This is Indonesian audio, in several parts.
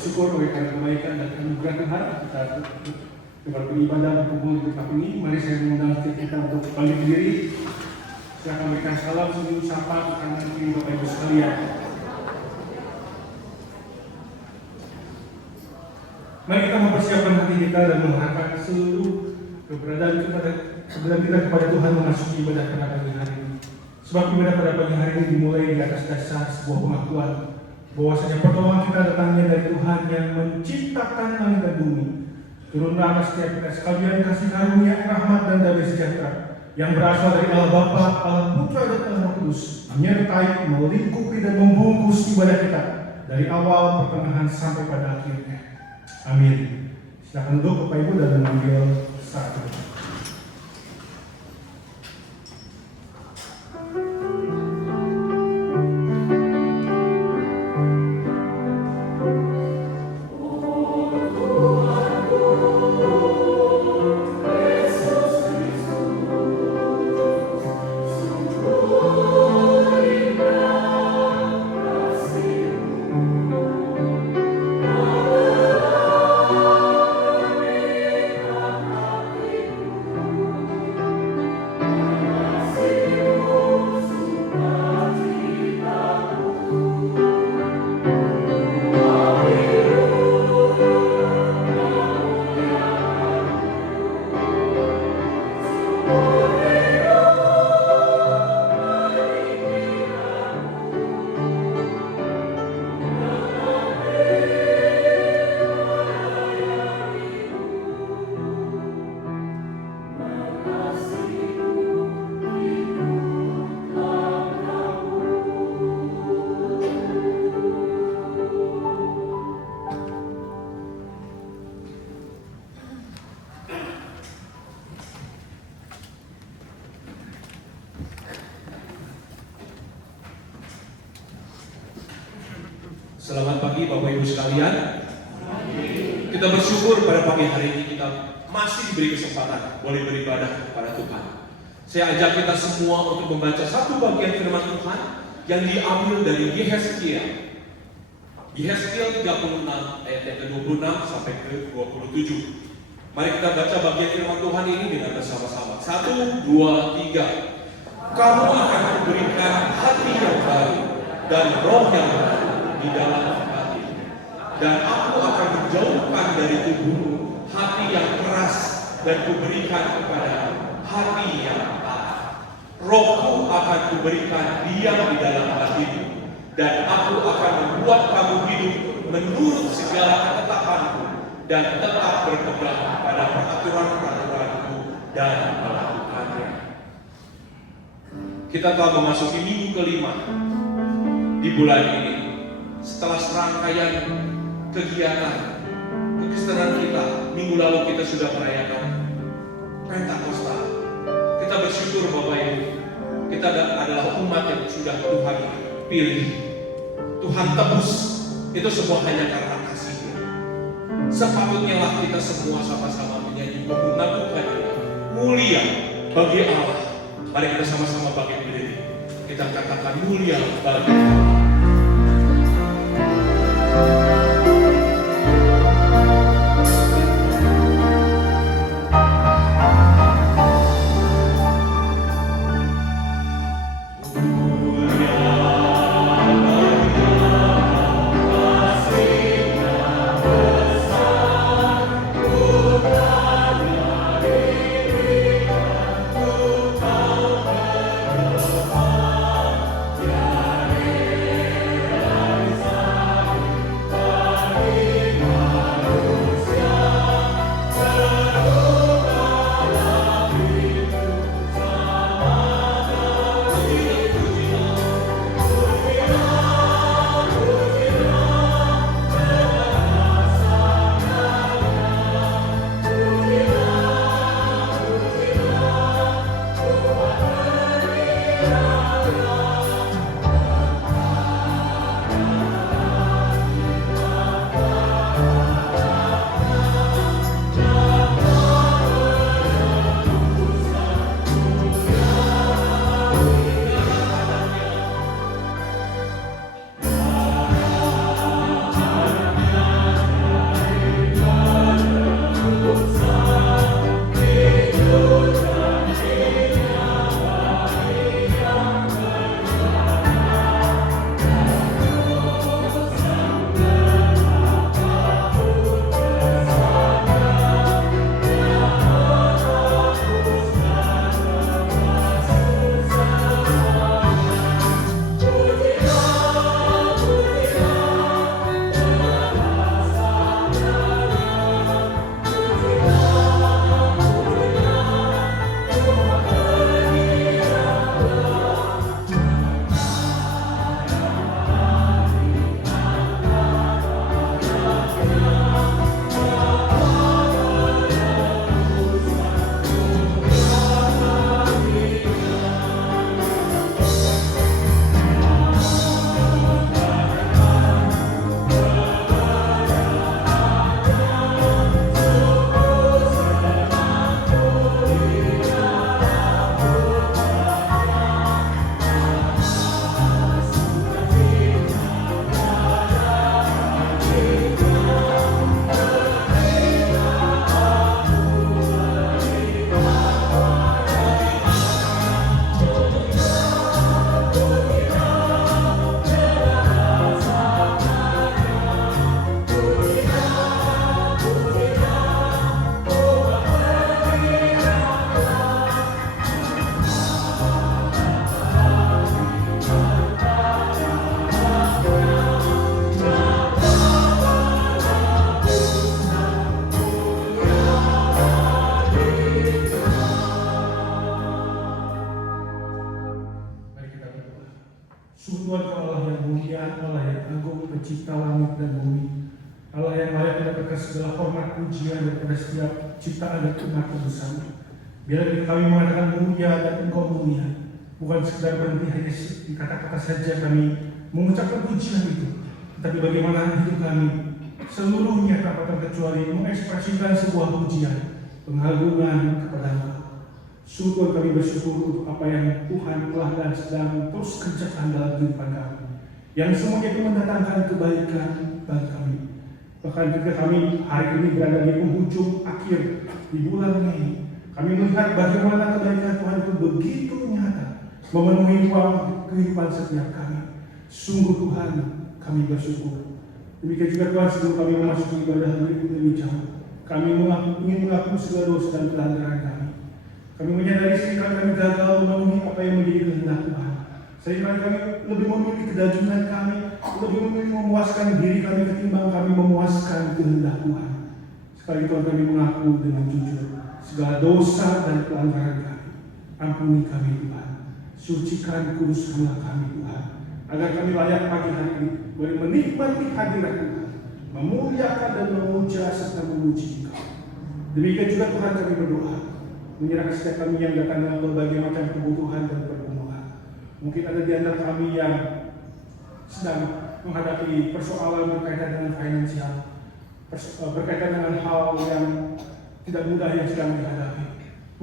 bersyukur oleh karena kebaikan dan anugerah Tuhan kita dapat beribadah berkumpul di tempat ini. Mari saya mengundang setiap kita untuk balik berdiri. Silakan berikan salam sebelum sapa kepada Bapak Ibu sekalian. Mari kita mempersiapkan hati kita dan mengharapkan seluruh keberadaan kita kepada Tuhan memasuki ibadah pada pagi hari ini. Sebab ibadah pada pagi hari ini dimulai di atas dasar sebuah pengakuan bahwasanya pertolongan kita datangnya dari Tuhan yang menciptakan langit dan bumi. Turunlah atas setiap kita sekalian kasih karunia, rahmat dan damai sejahtera yang berasal dari Allah Bapa, Allah Putra dan Allah Roh Kudus, menyertai, melingkupi dan membungkus ibadah kita dari awal, pertengahan sampai pada akhirnya. Amin. Silakan duduk Bapak Ibu dan mengambil satu. Selamat pagi Bapak Ibu sekalian. Kita bersyukur pada pagi hari ini kita masih diberi kesempatan boleh beribadah kepada Tuhan. Saya ajak kita semua untuk membaca satu bagian firman Tuhan yang diambil dari Yehezkiel. Yehezkiel 36 ayat yang ke-26 sampai ke-27. Mari kita baca bagian firman Tuhan ini dengan bersama-sama. 1, 2, 3. Kamu akan memberikan hati yang baru dan roh yang baru di dalam hati, dan aku akan menjauhkan dari tubuhmu hati yang keras dan kuberikan kepada hati yang taat. Rohku akan kuberikan diam di dalam hatimu, dan aku akan membuat kamu hidup menurut segala ketetapanku dan tetap berpegang pada peraturan-peraturanku dan melakukannya. Kita telah memasuki minggu kelima di bulan ini. Setelah serangkaian kegiatan kekristenan kita, minggu lalu kita sudah merayakan Pentakosta. Kita bersyukur Bapak Ibu, kita adalah umat yang sudah Tuhan pilih, Tuhan tebus. Itu semua hanya karena kasih-Nya. Sepatutnya lah kita semua sama-sama menyanyi mengaku hadirat mulia bagi Allah. Mari kita sama-sama bangkit berdiri. Kita katakan mulia bagi Allah. pencipta langit dan bumi. Allah yang layak mendapatkan segala hormat pujian daripada setiap ciptaan dan umat bersama. Biarlah kami mengatakan mulia dan Engkau mulia, bukan sekedar berhenti hanya di kata-kata saja kami mengucapkan pujian itu, tapi bagaimana hidup kami seluruhnya tanpa terkecuali mengekspresikan sebuah pujian, pengagungan kepada Allah. Syukur kami bersyukur untuk apa yang Tuhan telah dan sedang terus kerjakan dalam kehidupan kami, yang semuanya itu mendatangkan kebaikan bagi kami. Bahkan ketika kami hari ini berada di penghujung akhir di bulan Mei, kami melihat bagaimana kebaikan Tuhan itu begitu nyata memenuhi ruang kehidupan setiap kami. Sungguh Tuhan, kami bersyukur. Demikian juga Tuhan, sebelum kami memasuki ibadah lebih jauh, kami ingin mengaku segala dosa dan pelanggaran kami. Kami menyadari seringkali kami gagal memenuhi apa yang menjadi kehendak Tuhan. Seringkali kami lebih memilih kedagingan kami, lebih memilih memuaskan diri kami ketimbang kami memuaskan kehendak Tuhan. Sekali Tuhan, kami mengaku dengan jujur segala dosa dan pelanggaran kami. Ampuni kami Tuhan, sucikan kuduskanlah kami Tuhan, agar kami layak pagi hari ini boleh menikmati hadirat Tuhan, memuliakan dan memuja serta memuji Engkau. Demikian juga Tuhan, kami berdoa menyerahkan setiap kami yang datang dengan berbagai macam kebutuhan dan pergumulan. Mungkin ada di antara kami yang sedang menghadapi persoalan berkaitan dengan finansial, berkaitan dengan hal yang tidak mudah yang sedang dihadapi.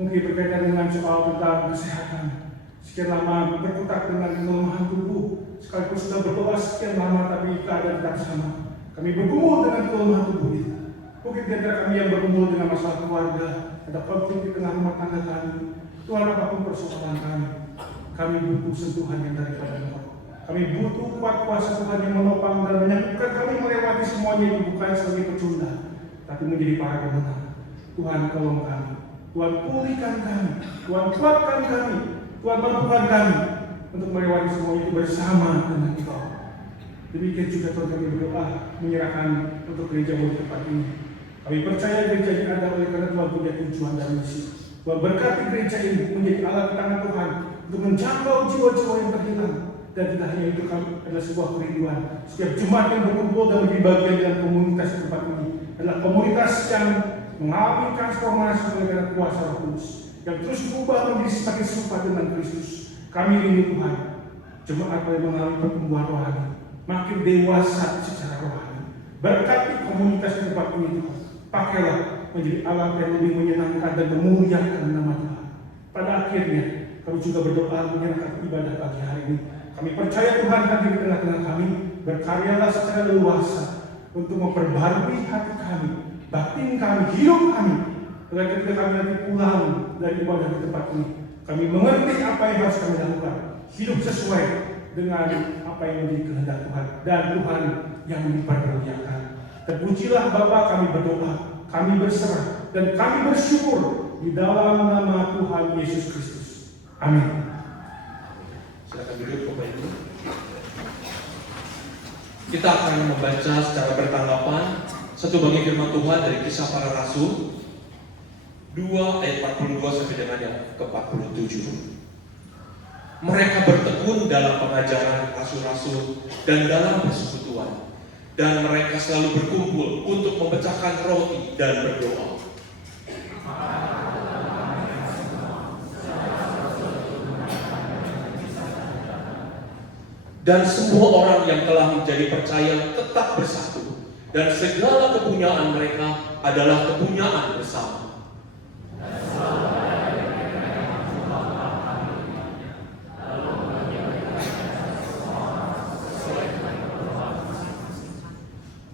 Mungkin berkaitan dengan soal tentang kesehatan, sekian lama berkutat dengan kelemahan tubuh, sekaligus sudah berdoa sekian lama tapi keadaan tetap sama. Kami bergumul dengan kelemahan tubuh itu. Mungkin di antara kami yang bergumul dengan masalah keluarga, ada konflik di tengah rumah tangga kami. Tuhan, apapun persoalan kami butuh sentuhan yang daripada Engkau. Kami butuh kuat kuasa Tuhan yang menopang dan menyangkutkan kami melewati semuanya itu, bukan sebagai pecundang, tapi menjadi para pemenang. Tuhan, tolong kami. Tuhan, pulihkan kami. Tuhan, kuatkan kami. Tuhan, mampukan kami untuk melewati semua itu bersama dengan Engkau. Demikian juga Tuhan, kami berdoa menyerahkan untuk gereja di tempat ini. Kami percaya gereja ini ada oleh karena Tuhan punya tujuan dan misi. Tuhan, berkati gereja ini menjadi alat di tangan Tuhan untuk menjangkau jiwa-jiwa yang terhilang. Dan tidak hanya itu, kami adalah sebuah kerinduan. Setiap Jumat yang berkumpul dan menjadi bagian dalam komunitas di tempat ini adalah komunitas yang mengalami transformasi oleh karena kuasa Roh Kudus, yang terus berubah menjadi semakin serupa dengan Kristus. Kami rindu Tuhan, jemaat boleh mengalami pertumbuhan rohani, makin dewasa secara rohani. Berkati komunitas di tempat ini Tuhan. Pakailah menjadi alat yang lebih menyenangkan dan memuliakan nama Tuhan. Pada akhirnya, kami juga berdoa menyerahkan ibadah pagi hari ini. Kami percaya Tuhan hadir di tengah-tengah kami, berkaryalah secara leluasa untuk memperbarui hati kami, batin kami, hidup kami. Agar ketika kami nanti pulang dari ibadah di tempat ini, kami mengerti apa yang harus kami lakukan, hidup sesuai dengan apa yang menjadi kehendak Tuhan, dan Tuhan yang dipermuliakan. Terpujilah Bapa, kami berdoa, kami berserah, dan kami bersyukur di dalam nama Tuhan Yesus Kristus. Amin. Silakan duduk Bapak Ibu. Kita akan membaca secara bertanggapan satu bagian firman Tuhan dari Kisah Para Rasul 2 ayat 42 sampai dengan yang ke-47. Mereka bertekun dalam pengajaran rasul-rasul dan dalam persekutuan, dan mereka selalu berkumpul untuk memecahkan roti dan berdoa. Dan semua orang yang telah menjadi percaya tetap bersatu, dan segala kepunyaan mereka adalah kepunyaan bersama.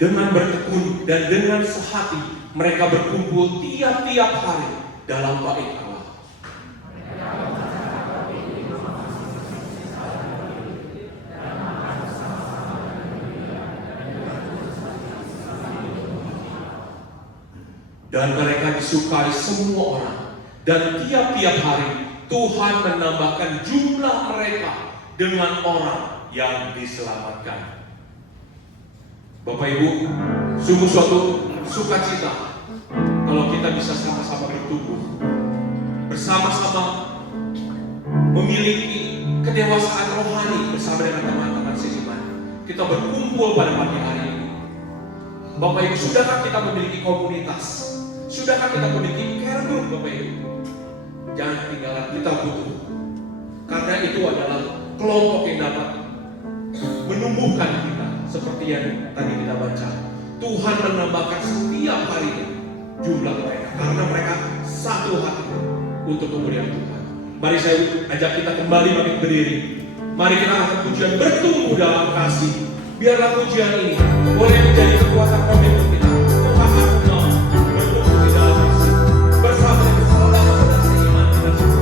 Dengan bertekun dan dengan sehati, mereka berkumpul tiap-tiap hari dalam bait Allah. Dan mereka disukai semua orang, dan tiap-tiap hari Tuhan menambahkan jumlah mereka dengan orang yang diselamatkan. Bapak Ibu, sungguh suatu sukacita kalau kita bisa sama-sama bertumbuh, bersama-sama memiliki kedewasaan rohani bersama dengan teman-teman seiman. kita berkumpul pada pagi hari ini. Bapak Ibu, sudahkah kita memiliki komunitas? Sudahkah kita memiliki care group, Bapak Ibu? Jangan ketinggalan, kita butuh. Karena itu adalah kelompok yang dapat menumbuhkan kita. Seperti yang tadi kita baca, Tuhan menambahkan setiap harinya jumlah mereka, karena mereka satu hati untuk kemuliaan Tuhan. Mari saya ajak kita kembali bangkit berdiri. Mari kita angkat pujian bertumbuh dalam kasih. Biarlah pujian ini boleh menjadi kekuatan komitmen kita. Tuhan aku mau bertumbuh di dalam kasih bersama dengan saudara-saudara seiman kita semua.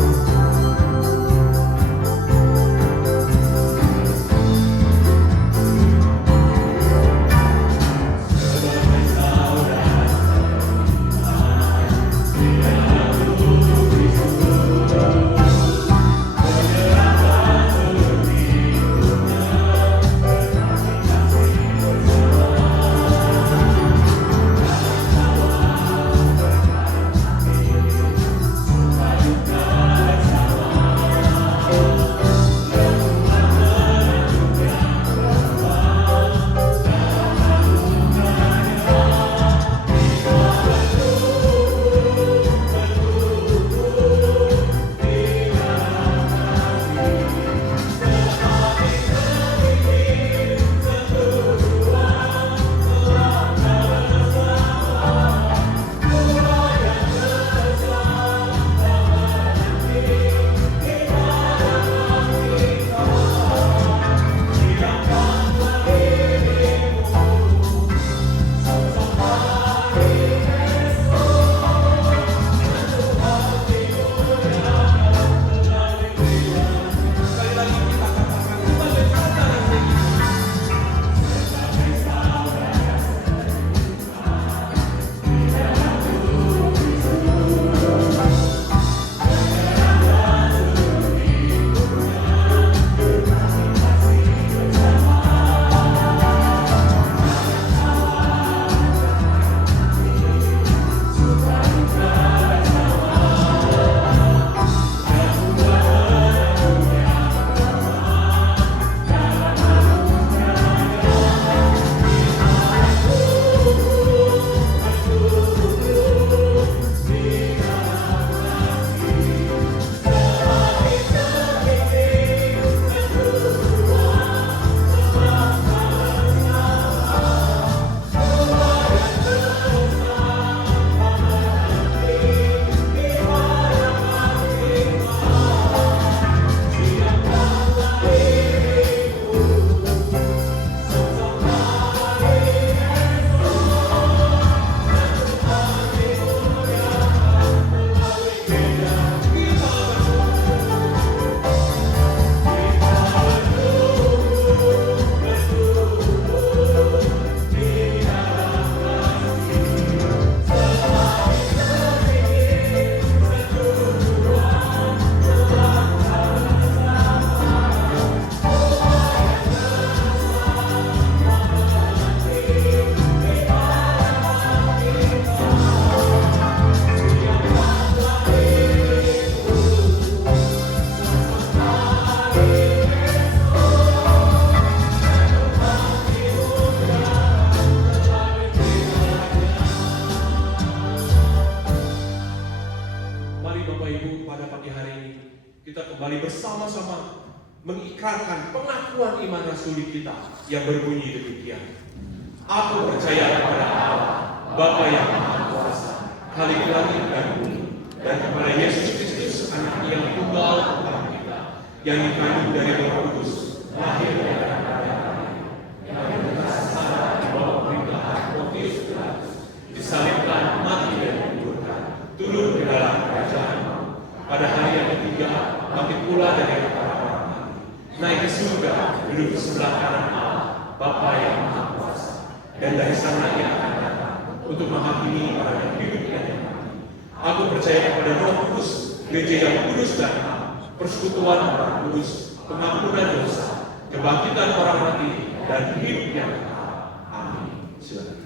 bersama-sama mengikrarkan pengakuan iman rasuli kita yang berbunyi demikian. Aku percaya kepada Allah, Bapa yang Maha Kuasa, Khalik langit dan bumi, dan kepada Yesus Kristus, Anak yang tunggal Bapa kita, yang dikandung dari Roh Kudus, lahir dari yang berkasih di bawah pemerintahan Pontius Pilatus, disalibkan, mati dan dikuburkan, turun ke dalam kerajaan pada hari yang ketiga, bangkit pula dari antara orang mati, naik ke surga, duduk di sebelah kanan Allah, Bapa yang Maha Kuasa, dan dari sana Ia akan datang untuk menghakimi para yang hidup dan yang mati. Aku percaya kepada Roh Kudus, gereja yang kudus dan am, persekutuan orang kudus, pengampunan dosa, kebangkitan orang mati, dan hidup yang kekal. Amin. Silakan.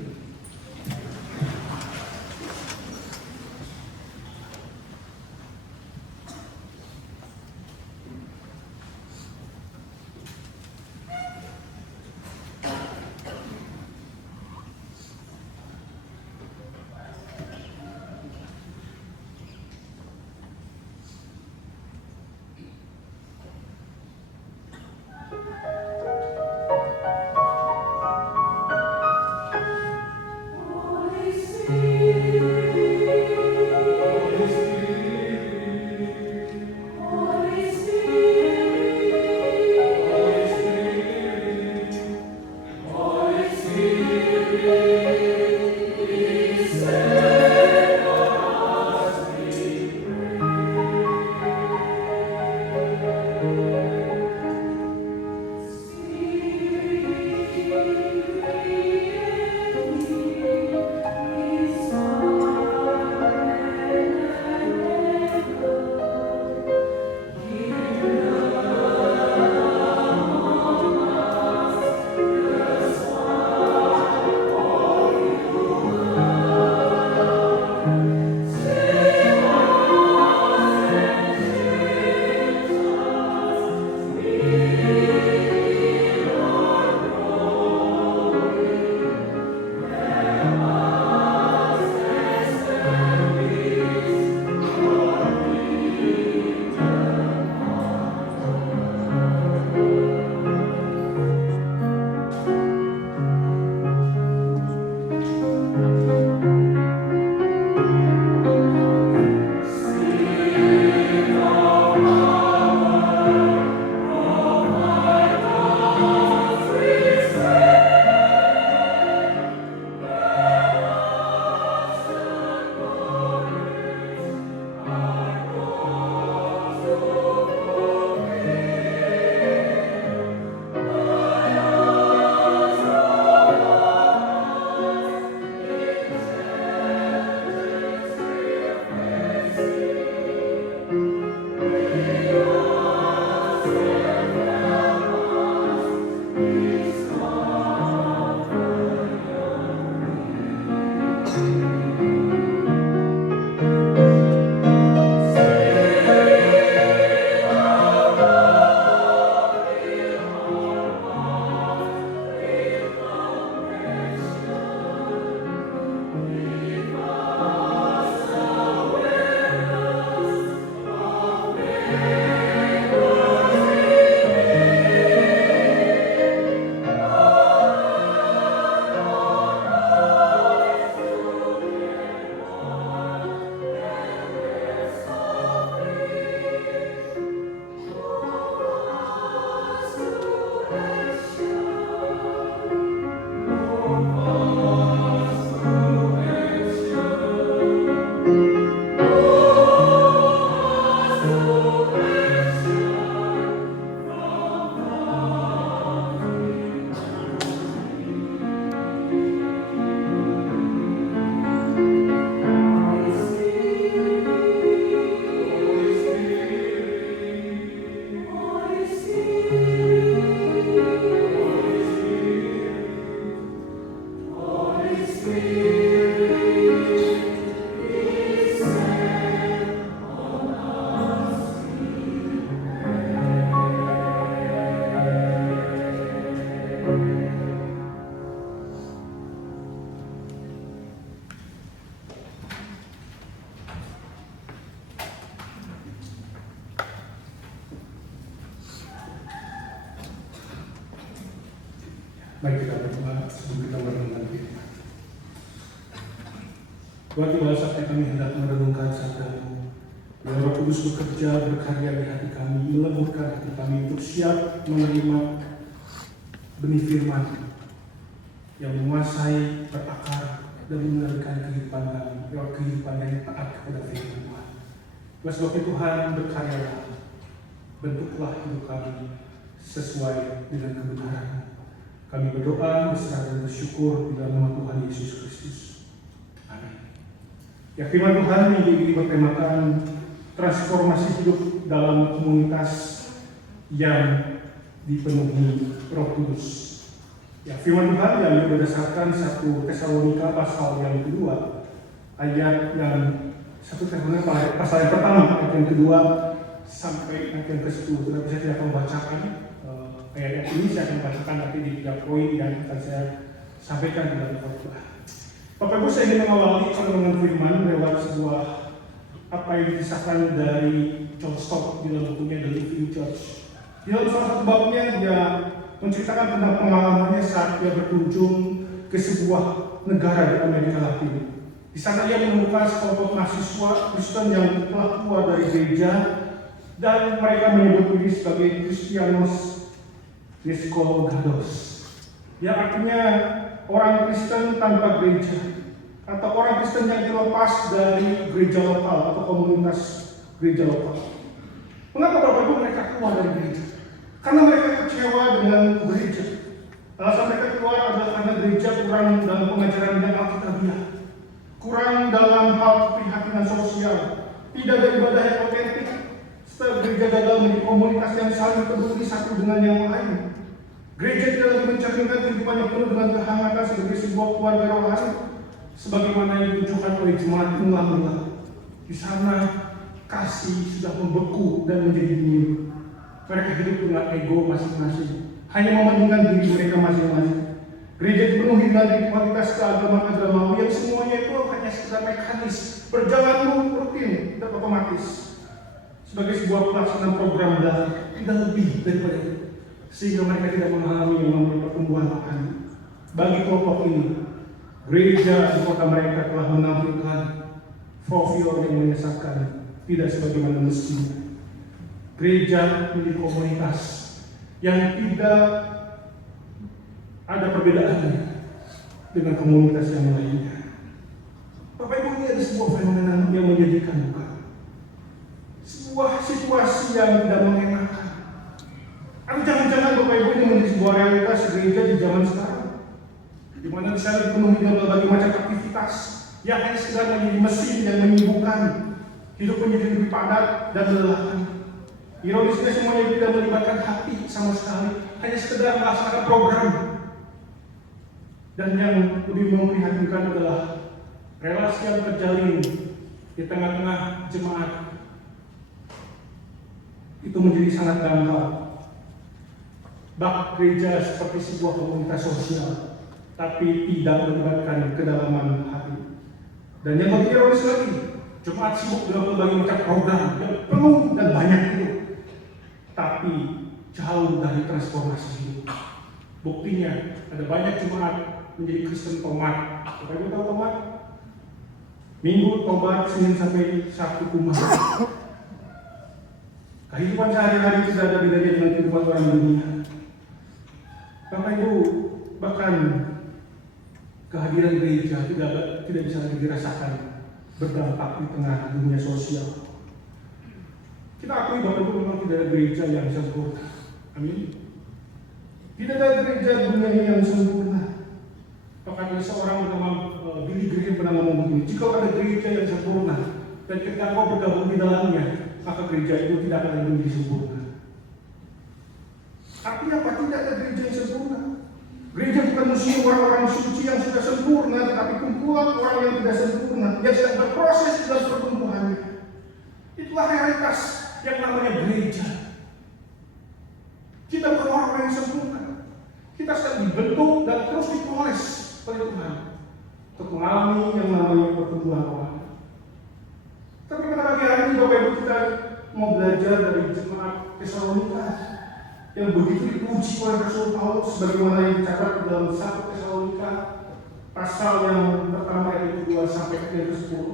Mari kita berdoa sebelum kita merenungkan firman. Tuhan, di bawah saat kami hendak merenungkan sabda-Mu, biar Roh Kudus bekerja berkarya di hati kami, meleburkan hati kami untuk siap menerima benih firman yang menguasai, berakar, dan mengendalikan kehidupan kami, lewat kehidupan yang taat kepada firman Tuhan. Oleh sebab itu Tuhan, berkaryalah, bentuklah hidup kami sesuai dengan kebenaran. Kami berdoa, berserah dan bersyukur di dalam nama Tuhan Yesus Kristus. Amin. Ya, firman Tuhan minggu ini bertemakan transformasi hidup dalam komunitas yang dipenuhi Roh Kudus. Ya, firman Tuhan yang berdasarkan 1 Tesalonika pasal yang kedua, ayat yang 1 Tesalonika pasal yang pertama, ayat yang kedua sampai ayat yang ke-10. Tetapi saya tidak akan membacakan ayat ini, saya akan membacakan nanti di 3 poin yang akan saya sampaikan di dalam khotbah. Bapak Ibu, saya ingin mengawali renungan firman lewat sebuah apa yang dikisahkan dari John Stott di dalam bukunya The Living Church. Di dalam salah satu babnya dia menceritakan tentang pengalamannya saat dia berkunjung ke sebuah negara di Amerika Latin. Di sana dia menemukan sekelompok mahasiswa Kristen yang telah keluar dari gereja dan mereka menyebut diri sebagai Cristianos Descolgados. Ya, artinya orang Kristen tanpa gereja atau orang Kristen yang dilepas dari gereja lokal atau komunitas gereja lokal. Mengapa Bapak Ibu mereka keluar dari gereja? Karena mereka kecewa dengan gereja. Alasan mereka keluar adalah karena gereja kurang dalam pengajaran yang alkitabiah, kurang dalam hal keprihatinan sosial, tidak ada ibadah yang otentik. Setelah gereja gagal menjadi komunitas yang saling peduli satu dengan yang lain. Gereja tidak lagi mencerminkan kehidupan yang penuh dengan kehangatan sebagai sebuah keluarga rohani, sebagaimana yang ditunjukkan oleh jemaat ulang-ulang. Di sana kasih sudah membeku dan menjadi dingin. Mereka hidup dengan ego masing-masing, hanya mementingkan diri mereka masing-masing. Gereja dipenuhi dengan ritualitas keagamaan agamawi yang semuanya itu hanya sekedar mekanis, berjalan rutin dan otomatis sebagai sebuah pelaksanaan program dan tidak lebih daripada itu, sehingga mereka tidak memahami yang namanya pertumbuhan rohani. Bagi kelompok ini, gereja di kota mereka telah menampilkan profil yang menyesatkan, tidak sebagaimana mestinya. Gereja menjadi komunitas yang tidak ada perbedaannya dengan komunitas yang lainnya. Bapak Ibu, ini ada sebuah fenomena yang menjadikan bukan sebuah situasi yang tidak mengenakan. Atau jangan-jangan Bapak Ibu ini menjadi sebuah realitas gereja di zaman sekarang, di mana di sana dipenuhi dengan berbagai macam aktivitas yang hanya sekedar menjadi mesin yang menyibukkan, hidup menjadi lebih padat dan melelahkan. Ironisnya semuanya tidak melibatkan hati sama sekali, hanya sekedar melaksanakan program. Dan yang lebih memprihatinkan adalah relasi yang terjalin di tengah-tengah jemaat itu menjadi sangat dangkal. Bak gereja seperti sebuah komunitas sosial, tapi tidak melibatkan kedalaman hati. Dan yang lebih ironis lagi, jemaat sibuk dengan berbagai macam program yang penuh dan banyak itu, tapi jauh dari transformasi hidup. Buktinya ada banyak jemaat menjadi Kristen tomat. Bapak Ibu tahu tomat? Minggu tobat, Senin sampai Sabtu kumat. Kehidupan sehari-hari tidak ada bedanya dengan kehidupan orang dunia. Bapak Ibu, bahkan kehadiran gereja tidak bisa lagi dirasakan berdampak di tengah dunia sosial. Kita akui Bapak Ibu memang tidak ada gereja yang sempurna. Amin. Tidak ada gereja dunia ini yang sempurna. Bahkan seorang bernama Billy Graham pernah ngomong begini, jika ada gereja yang sempurna dan ketika kau bergabung di dalamnya, maka gereja itu tidak akan menjadi sempurna. Artinya apa? Tidak ada gereja yang sempurna. Gereja bukan museum orang-orang suci yang sudah sempurna, tetapi kumpulan orang yang tidak sempurna, yang sedang berproses dalam pertumbuhannya. Itulah realitas yang namanya gereja. Kita bukan orang-orang yang sempurna. Kita sedang dibentuk dan terus dipoles oleh Tuhan untuk mengalami yang namanya pertumbuhan rohani. Tapi pada pagi hari ini Bapak Ibu kita mau belajar dari jemaat Tesalonika yang begitu dipuji oleh Rasul Paulus sebagaimana yang dicatat dalam 1 Tesalonika pasal yang pertama ayat 2 sampai ayat 10.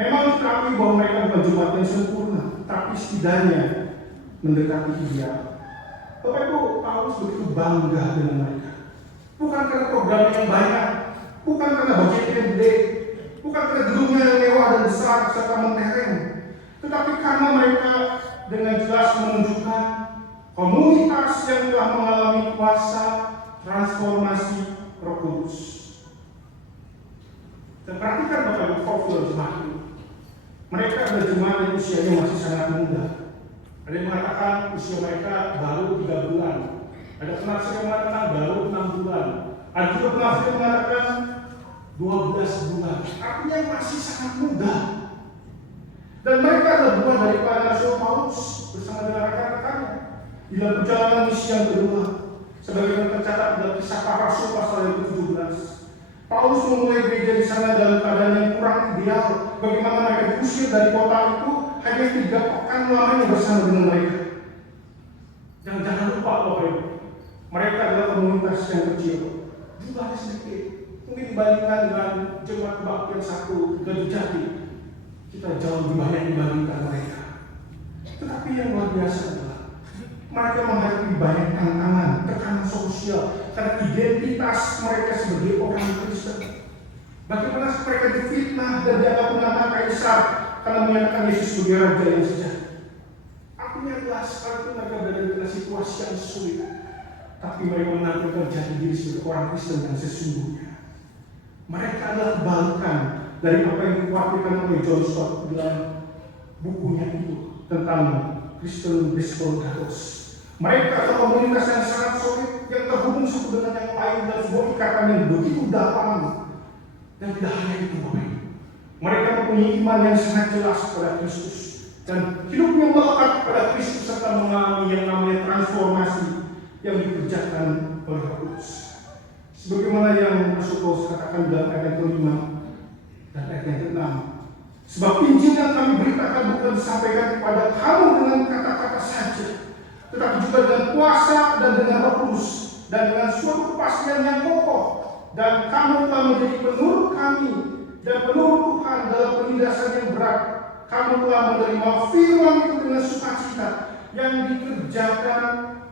Memang kita akui bahwa mereka bukan jemaat yang sempurna, tapi setidaknya mendekati ideal. Bapak Ibu, Paulus begitu bangga dengan mereka. Bukan karena program yang banyak, bukan karena budget yang gede, bukan karena gedungnya yang mewah dan besar serta mentereng, tetapi karena mereka dengan jelas menunjukkan komunitas yang telah mengalami kuasa transformasi Roh Kudus. Dan perhatikan Bapak Ibu profil jemaat ini. Mereka adalah jemaat yang usianya masih sangat muda. Ada yang mengatakan usia mereka baru 3 bulan. Ada penafsir yang mengatakan baru 6 bulan. Ada juga penafsir yang mengatakan 12 bulan. Artinya masih sangat muda. Dan mereka adalah buah daripada Rasul Paulus bersama dengan rekan-rekannya dalam perjalanan misi yang kedua. Sebagaimana tercatat dalam Kisah Para Rasul pasal yang ke-17. Paulus memulai gereja di sana dalam keadaan yang kurang ideal. Bagaimana mereka diusir dari kota itu hanya 3 pekan lamanya bersama dengan mereka. Jangan lupa Bapak Ibu, mereka adalah komunitas yang kecil, jumlahnya sedikit. Mungkin dibandingkan dengan jemaat kebaktian satu Gadu Jati, kita jauh lebih banyak dibandingkan mereka. Tetapi yang luar biasa adalah mereka menghadapi banyak tantangan, tekanan sosial, karena identitas mereka sebagai orang Kristen. Bagaimana mereka difitnah dan dianggap menantang kaisar karena menyatakan Yesus sebagai raja yang sejati. Artinya jelas sekalipun mereka berada di dalam situasi yang sulit, tapi mereka menampilkan jati diri sebagai orang Kristen yang sesungguhnya. Mereka adalah kebalikan dari apa yang dikhawatirkan oleh John Stott dalam bukunya itu tentang Kristen Despogatos. Mereka adalah komunitas yang sangat solid, yang terhubung satu dengan yang lain dan sebuah ikatan yang begitu dalam. Dan tidak hanya itu, Bapak Ibu, mereka mempunyai iman yang sangat jelas kepada Kristus dan hidupnya melekat pada Kristus serta mengalami yang namanya transformasi yang dikerjakan oleh Roh Kudus. Sebagaimana yang Rasul Paulus katakan dalam ayat ke-5 dan ayat yang ke-6, sebab Injil yang kami beritakan bukan disampaikan kepada kamu dengan kata-kata saja, tetapi juga dengan kuasa dan dengan Roh Kudus dan dengan suatu kepastian yang kokoh, dan kamu telah menjadi penurut kami dan penurut Tuhan dalam penindasan yang berat. Kamu telah menerima firman itu dengan sukacita yang dikerjakan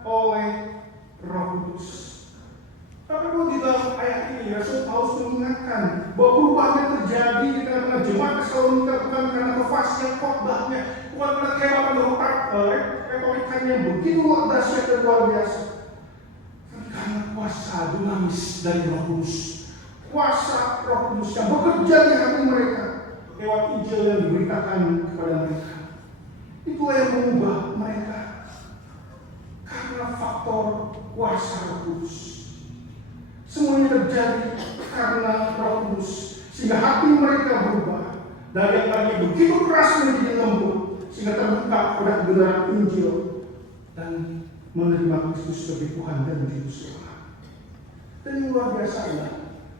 oleh Roh Kudus. Tapi kalau di dalam ayat ini Rasul Paulus mengingatkan bahwa perubahan yang terjadi di tengah-tengah jemaat Tesalonika bukan karena kefaksian khotbahnya, bukan karena kehebatan retorikan yang begitu dahsyat dan luar biasa, tapi karena kuasa dinamis dari Roh Kudus, kuasa Roh Kudus yang bekerja di hati mereka lewat Injil yang diberitakan kepada mereka. Itulah yang mengubah mereka karena faktor kuasa Roh Kudus. Semuanya terjadi karena Roh Kudus, sehingga hati mereka berubah dari yang tadinya begitu keras menjadi lembut, sehingga terbuka pada kebenaran Injil dan menerima Kristus sebagai Tuhan dan Juru Selamat. Dan yang luar biasa adalah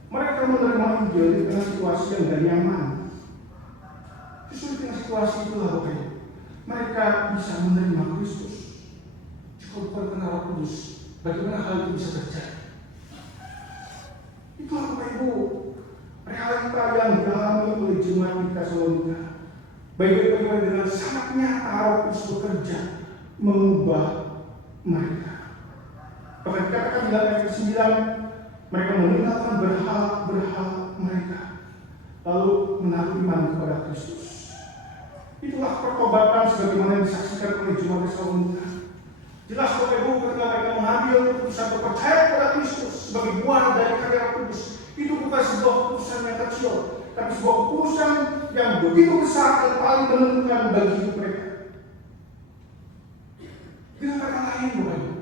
mereka menerima Injil di tengah situasi yang tidak nyaman. Justru di tengah situasi itulah Bapak Ibu, mereka bisa menerima Kristus. Jika bukan karena Roh Kudus, bagaimana hal itu bisa terjadi? Itulah Bapak Ibu, realita yang dialami oleh jemaat di Tesalonika. Bagaimana dengan sangat nyata Roh Kudus bekerja mengubah mereka. Bahkan dikatakan di dalam ayat ke-9, mereka meninggalkan berhala mereka, lalu menaruh iman kepada Kristus. Itulah pertobatan sebagaimana yang disaksikan oleh jemaat Tesalonika. Jelas Bapak Ibu, ketika mereka mengambil keputusan percaya kepada Kristus sebagai buah dari karya Roh Kudus, itu bukan sebuah keputusan yang kecil, tapi sebuah keputusan yang begitu besar dan paling menentukan bagi hidup mereka. Dengan kata lain, Bapak Ibu,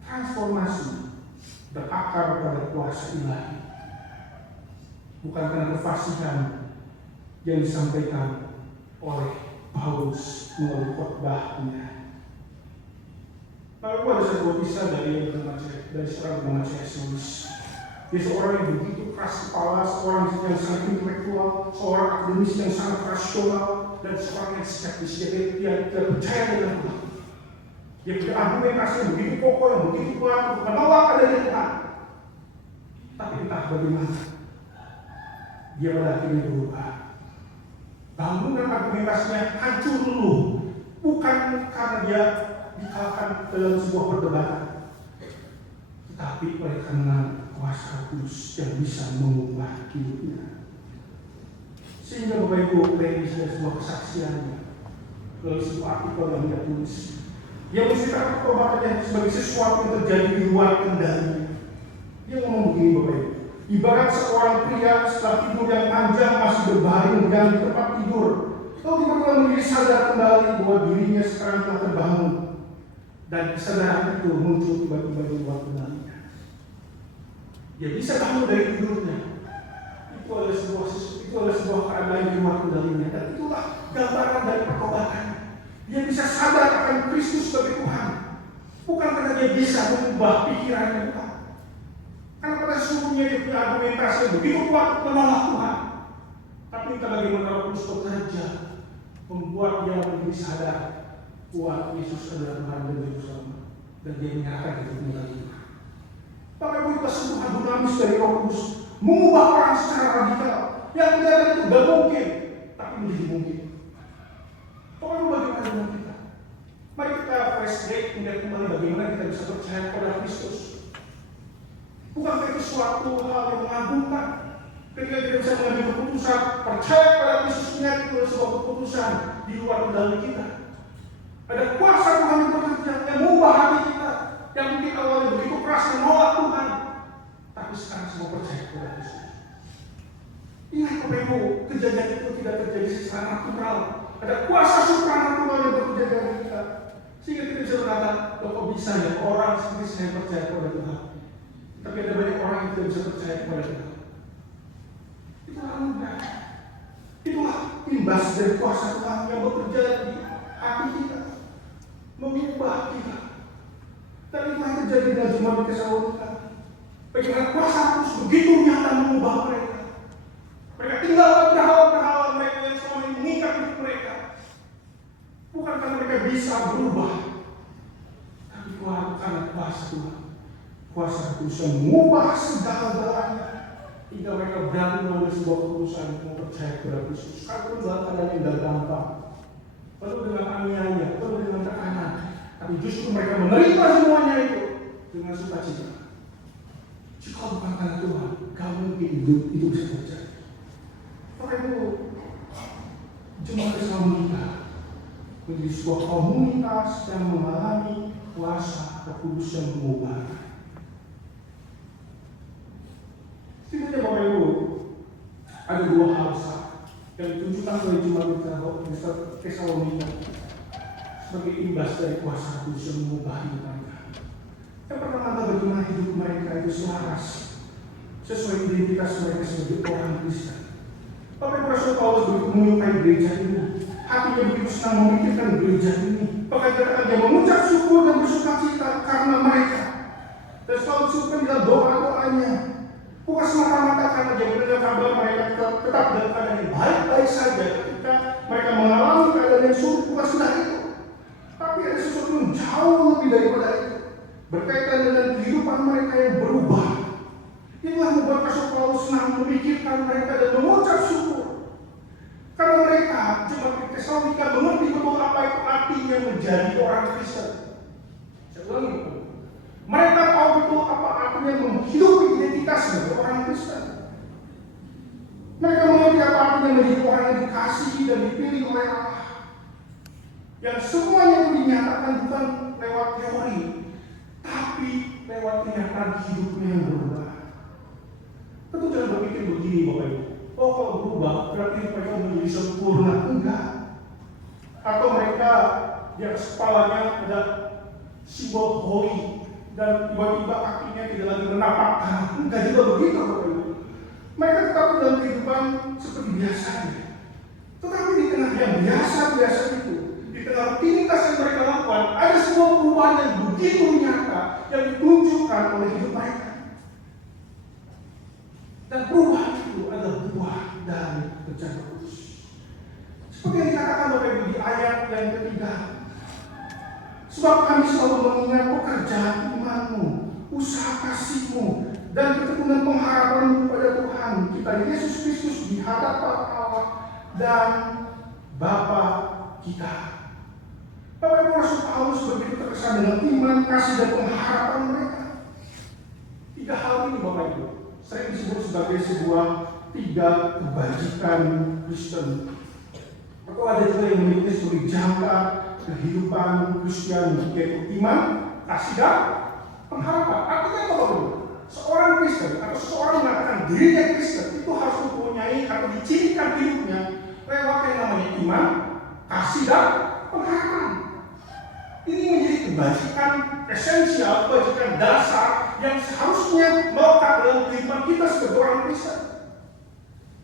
transformasi berakar pada kuasa ilahi, bukan karena kefasihan yang disampaikan oleh Paulus melalui khotbahnya. Lalu ada sebuah kisah dari seorang bernama C.S. Dia seorang yang begitu keras kepala, seorang yang sangat intelektual, seorang akademis yang sangat rasional, dan seorang yang skeptis. Dia percaya dengan Tuhan. Dia punya argumentasi yang begitu kokoh, yang begitu kuat untuk menolak adanya Tuhan. Tapi entah bagaimana, dia pada akhirnya berubah. Bangunan argumentasinya hancur dulu, bukan karena dia dikalahkan dalam sebuah perdebatan, tetapi oleh karena kuasa Kudus yang bisa mengubah hidupnya. Sehingga Bapak Ibu, ini sebuah kesaksian melalui sebuah artikel yang dia tulis. Dia menceritakan pertobatannya sebagai sesuatu yang terjadi di luar kendalinya. Dia ngomong begini Bapak Ibu, ibarat seorang pria setelah tidur yang panjang masih berbaring di tempat tidur, lalu tiba-tiba menjadi sadar kembali bahwa dirinya sekarang telah terbangun, dan kesadaran itu muncul tiba-tiba di luar kendalinya. Dia bisa bangun dari tidurnya. Itu adalah sebuah keadaan di luar kendalinya, dan itulah gambaran dari pertobatan. Dia bisa sadar akan Kristus sebagai Tuhan, bukan karena dia bisa mengubah pikirannya, bukan. Karena pada sesungguhnya dia punya argumentasi yang begitu kuat menolak Tuhan. Tapi kita bagaimana Roh Kudus bekerja membuat dia menjadi sadar bahwa Yesus adalah Tuhan dan Juru Selamat, dan dia menyerahkan hidupnya bagi Tuhan. Bapak Ibu, itu sentuhan dinamis dari Roh Kudus mengubah orang secara radikal. Yang tidak ada itu tidak mungkin, tapi menjadi mungkin. Bapak Ibu, bagaimana dengan kita? Mari kita flashback melihat kembali bagaimana kita bisa percaya kepada Kristus. Bukankah itu suatu hal yang mengagumkan? Ketika kita bisa mengambil keputusan percaya pada Kristusnya, itu adalah sebuah keputusan di luar kendali kita. Ada kuasa Tuhan yang bekerja, yang mengubah hati kita, yang mungkin awalnya begitu keras menolak Tuhan, tapi sekarang semua percaya kepada Kristus. Ingat Bapak Ibu, kejadian itu tidak terjadi secara natural. Ada kuasa supranatural yang bekerja dari kita, sehingga kita bisa berkata, kok bisa ya orang seperti saya percaya kepada Tuhan. Tapi ada banyak orang yang tidak bisa percaya kepada Tuhan. Itulah anugerah. Itulah imbas dari kuasa Tuhan yang bekerja di hati kita, mengubah kita. Dan itulah yang terjadi dalam jemaat di Tesalonika. Bagaimana kuasa Kristus begitu nyata mengubah mereka. Mereka tinggalkan berhala-berhala mereka yang selama ini mengikat hidup mereka. Bukan karena mereka bisa berubah, tapi karena kuasa Tuhan. Kuasa Kristus yang mengubah segala-galanya, hingga mereka berani mengambil sebuah keputusan untuk percaya kepada Kristus. Sekalipun dalam keadaan yang tidak gampang, penuh dengan aniaya, penuh dengan tekanan, tapi justru mereka menerima semuanya itu dengan sukacita. Jika bukan karena Tuhan, gak mungkin itu bisa terjadi. Bapak Ibu, jemaat Tesalonika menjadi sebuah komunitas yang mengalami kuasa Roh Kudus yang mengubah. Setidaknya Bapak Ibu, ada dua hal yang ditunjukkan oleh jemaat Tesalonika sebagai imbas dari kuasa Roh Kudus yang mengubah hidup mereka. Yang pertama adalah bagaimana hidup mereka itu selaras sesuai identitas mereka sebagai orang Kristen. Bapak Ibu, Rasul Paulus begitu menyukai gereja ini, hatinya begitu senang memikirkan gereja ini. Bahkan katakan dia mengucap syukur dan bersukacita karena mereka. Dan selalu disebutkan dalam doa-doanya. Bukan semata-mata karena dia mendengar kabar mereka tetap dalam keadaan yang baik-baik saja ketika mereka mengalami keadaan yang sulit. Bukan sudah itu, tapi ada sesuatu yang jauh lebih daripada itu, berkaitan dengan kehidupan mereka yang berubah. Inilah membuat Rasul Paulus senang memikirkan mereka dan mengucap syukur. Karena mereka, jemaat di Tesalonika, mengerti betul apa itu artinya menjadi orang Kristen. Saya ulangi itu. Mereka tahu betul apa artinya menghidupi identitas sebagai orang Kristen. Mereka mengerti apa artinya menjadi orang yang dikasihi dan dipilih oleh Allah. Yang semuanya itu dinyatakan bukan lewat teori, tapi lewat kenyataan hidupnya yang berubah. Tentu jangan berpikir begini Bapak Ibu. Oh, kalau berubah berarti mereka menjadi sempurna. Enggak. Atau mereka di atas kepalanya ada simbol holy dan tiba-tiba kakinya tidak lagi menapak tanah. Enggak juga begitu Bapak Ibu. Mereka tetap dalam kehidupan seperti biasanya. Tetapi di tengah yang biasa-biasa itu, di tengah rutinitas yang mereka lakukan, ada sebuah perubahan yang begitu nyata yang ditunjukkan oleh hidup mereka. Dan perubahan itu adalah buah dari pekerjaan Kudus. Seperti yang dikatakan Bapak Ibu di ayat yang ketiga. Sebab kami selalu mengingat pekerjaan imanmu, usaha kasihmu, dan ketekunan pengharapanmu kepada Tuhan kita Yesus Kristus di hadapan Allah dan Bapa kita. Bapak Ibu, Rasul Paulus begitu terkesan dengan iman, kasih, dan pengharapan mereka. Tiga hal ini Bapak Ibu sering disebut sebagai sebuah tiga kebajikan Kristen. Atau ada juga yang memiliki sebagai jangka kehidupan Kristiani, yaitu iman, kasih, dan pengharapan. Artinya apa Bapak? Seorang Kristen atau seseorang mengatakan dirinya Kristen itu harus mempunyai atau dicirikan hidupnya lewat yang namanya iman, kasih, dan pengharapan. Ini menjadi kebajikan esensial, kebajikan dasar yang seharusnya melekat dalam kehidupan kita sebagai orang Kristen.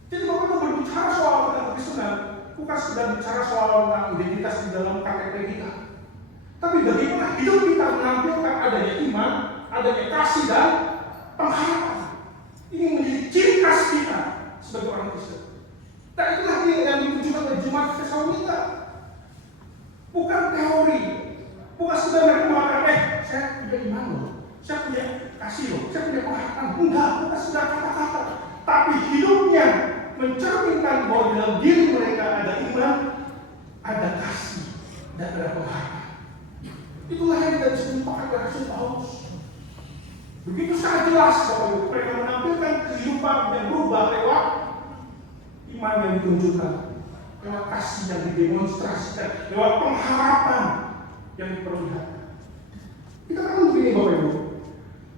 Jadi Bapak Ibu berbicara soal tentang Kristenan, bukan sekedar bicara soal tentang identitas di dalam KTP kita, tapi bagaimana hidup kita menampilkan adanya iman, adanya kasih, dan pengharapan. Ini menjadi ciri khas kita sebagai orang Kristen. Dan itulah yang ditunjukkan oleh jemaat Tesalonika. Bukan teori, bukan sekedar mereka mengatakan, saya punya iman loh, saya punya kasih loh, saya punya pengharapan. Enggak, bukan sekedar kata-kata, tapi hidupnya mencerminkan bahwa dalam diri mereka ada iman, ada kasih, dan ada pengharapan. Itulah yang kita disebut oleh Rasul Paulus. Begitu saja jelas Bapak Ibu. Mereka menampilkan kehidupan yang berubah lewat iman yang ditunjukkan, lewat kasih yang didemonstrasikan, lewat pengharapan yang diperlihatkan. Kita kan begini Bapak Ibu,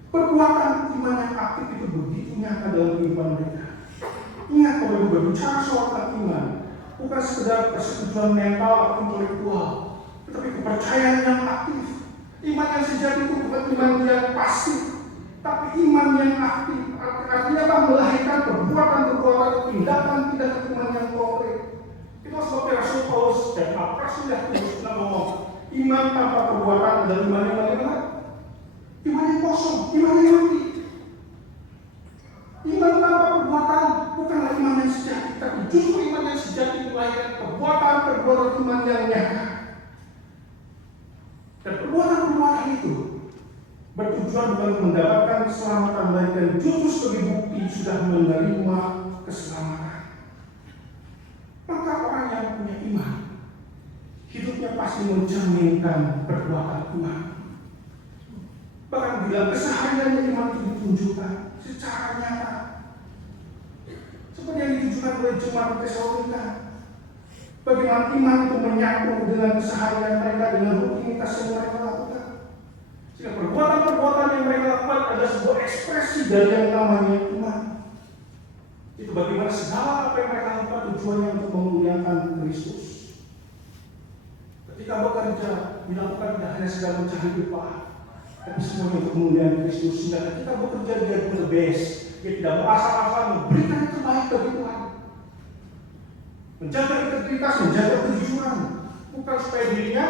perbuatan iman yang aktif itu begitu nyata dalam kehidupan mereka. Ingat Bapak Ibu, berbicara soal iman bukan sekedar persetujuan mental atau intelektual, tetapi kepercayaan yang aktif. Iman yang sejati itu bukan iman yang pasif, tapi iman yang aktif. Artinya apa? Melahirkan perbuatan-perbuatan, tindakan-tindakan iman yang konkret. Itu sebabnya Rasul Paulus dan Rasul Yakobus pernah ngomong, iman tanpa perbuatan adalah iman yang bagaimana? Iman yang kosong, iman yang mati. Iman tanpa perbuatan bukanlah iman yang sejati, tapi justru iman yang sejati melahirkan perbuatan-perbuatan iman yang nyata. Dan perbuatan-perbuatan itu bertujuan untuk mendapatkan keselamatan, melainkan justru sebagai bukti sudah menerima keselamatan. Maka orang yang punya iman, hidupnya pasti mencerminkan perbuatan iman. Bahkan bila kesehariannya iman itu ditunjukkan secara nyata, seperti yang ditunjukkan oleh jemaat Tesalonika. Bagaimana iman itu menyatu dengan keseharian mereka, dengan rutinitas yang mereka lakukan. Sehingga perbuatan-perbuatan yang mereka lakukan adalah sebuah ekspresi dari yang namanya iman. Itu bagaimana segala apa yang mereka lakukan tujuannya untuk memuliakan Kristus. Ketika bekerja, dilakukan tidak hanya sekedar mencari upah, tapi semuanya untuk memuliakan Kristus. Sehingga ketika bekerja dia the best, dia tidak berasal-asal memberikan yang terbaik bagi Tuhan. Menjaga integritas, menjaga kejujuran, bukan supaya dirinya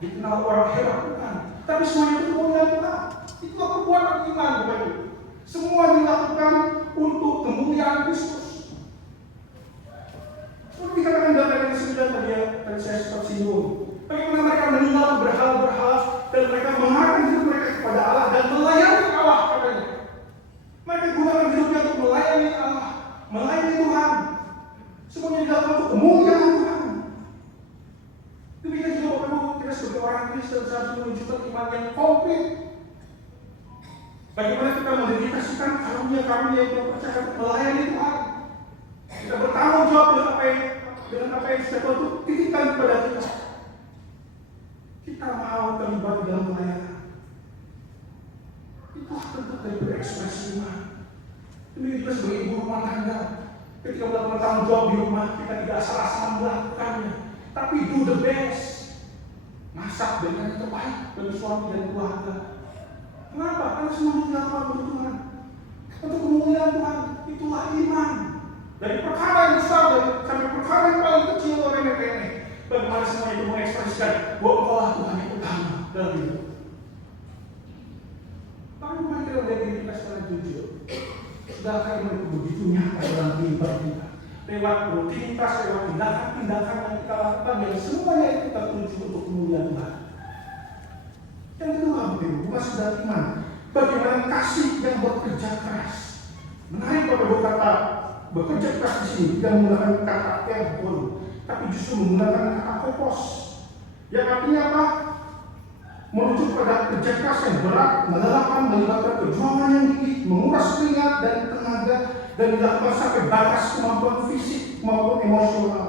dikenal orang hebat, bukan. Tapi semuanya itu kemuliaan Tuhan. Itulah perbuatan iman, Bapak Ibu. Semua dilakukan untuk kemuliaan Kristus. Seperti dikatakan dalam ayat 9 tadi saya sempat singgung. Bagaimana mereka meninggal berhala-berhala dan mereka mengarahkan hidup mereka kepada Allah dan melayani Allah katanya. Mereka gunakan hidupnya untuk melayani Allah, melayani Tuhan. Semuanya dilakukan untuk kemuliaan Tuhan. Demikian juga Bapak Ibu, kita sebagai orang Kristen seharusnya menunjukkan iman yang konkret. Bagaimana kita mendedikasikan karunia-karunia yang kita percaya untuk melayani Tuhan. Kita bertanggung jawab dengan apa yang sudah Tuhan titipkan kepada kita. Kita mau terlibat dalam pelayanan. Itulah bentuk dari berekspresi iman. Demikian juga sebagai ibu rumah tangga. Ketika melakukan tanggung jawab di rumah, kita tidak asal-asalan melakukannya, tapi do the best. Masak dengan yang terbaik bagi suami dan keluarga. Kenapa? Karena semuanya dilakukan untuk Tuhan, untuk kemuliaan Tuhan. Itulah iman. Dari perkara yang besar sampai perkara yang paling kecil atau remeh-temeh, bagaimana semua itu mengekspresikan bahwa Engkaulah Tuhan yang utama dalam hidup. Tapi mari kita lihat diri kita secara jujur. Sudahkah iman itu begitu nyata dalam kehidupan kita? Lewat rutinitas, lewat tindakan-tindakan yang kita lakukan, yang semuanya itu kita tuju untuk kemuliaan Tuhan. Yang kedua, bukan sekedar iman, bagaimana kasih yang bekerja keras. Menarik Bapak Ibu kata bekerja keras di sini tidak menggunakan kata terbon, tapi justru menggunakan kata kopos. Yang artinya apa? Merujuk pada kerja keras yang berat, melelahkan, melibatkan perjuangan yang tinggi, menguras keringat dan tenaga, dan dilakukan sampai batas kemampuan fisik maupun emosional.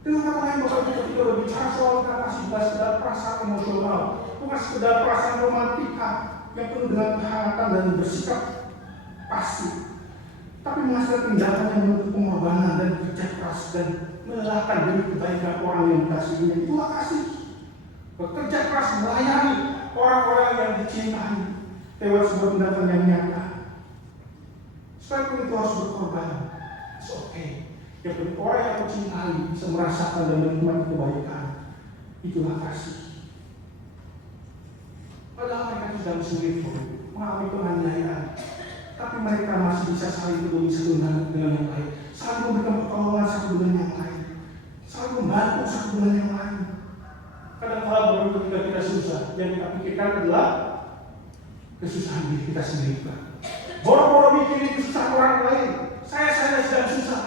Dengan kata lain, Bapak Ibu ketika berbicara soal kasih bukan sekedar perasaan emosional, bukan sekedar perasaan romantika yang penuh dengan kehangatan dan bersikap pasif, tapi menghasilkan tindakan yang menuntut pengorbanan dan kerja keras dan melelahkan demi kebaikan orang yang dikasihinya. Itulah kasih. Bekerja keras melayani orang-orang yang dicintai lewat sebuah tindakan yang nyata. Sekalipun itu harus berkorban, it's okay. Yang penting orang yang aku cintai bisa merasakan dan menikmati kebaikan. Itulah kasih. Padahal mereka sedang sulit mengalami penganiayaan, tapi mereka masih bisa saling peduli satu dengan yang lain, saling memberikan pertolongan satu dengan yang lain, saling membantu satu dengan yang lain. Kadang-kadang ketika kita susah, yang kita pikirkan adalah kesusahan diri kita sendiri. Boro-boro mikirin kesusahan orang lain, saya sedang susah.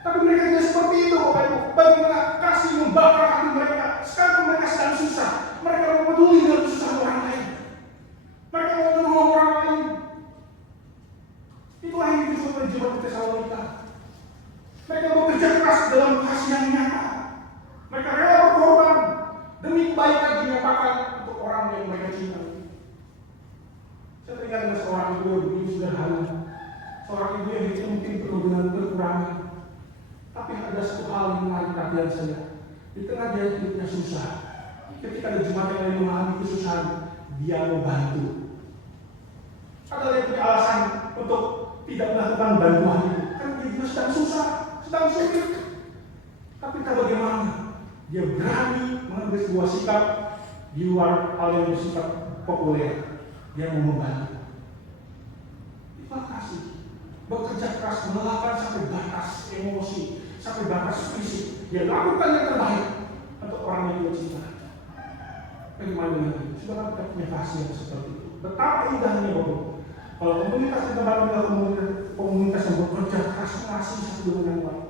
Tapi mereka tidak seperti itu, Bapak Ibu. Bagaimana kasih membakar hati mereka. Sekarang mereka sedang susah, mereka mau peduli dengan kesusahan orang lain. Mereka mau oleh jemaat di Tesalonika. Mereka bekerja keras dalam kasih yang nyata. Mereka rela berkorban demi kebaikan dinyatakan untuk orang yang mereka cintai. Saya teringat dengan seorang ibu yang begitu sederhana. Seorang ibu yang itu mungkin penuh dengan kekurangan. Tapi ada satu hal yang menarik perhatian saya. Di tengah dia hidupnya susah, ketika ada jemaat yang lain mengalami kesusahan, dia membantu. Ada yang punya alasan untuk tidak melakukan bantuan itu, karena dia juga sedang susah, sedang sulit. Tapi tak bagaimana, dia berani mengambil sebuah sikap di luar hal yang bersifat populer. Dia mau membantu. Terima kasih. Bekerja keras, melelahkan sampai batas emosi, sampai batas fisik. Dia lakukan yang terbaik untuk orang yang dia cinta. Bagaimana dengan itu? Sudah kita punya kasih yang seperti itu. Betapa indahnya Bapak. Kalau komunitas di tempat adalah komunitas yang bekerja keras mengasihi satu dengan yang lain.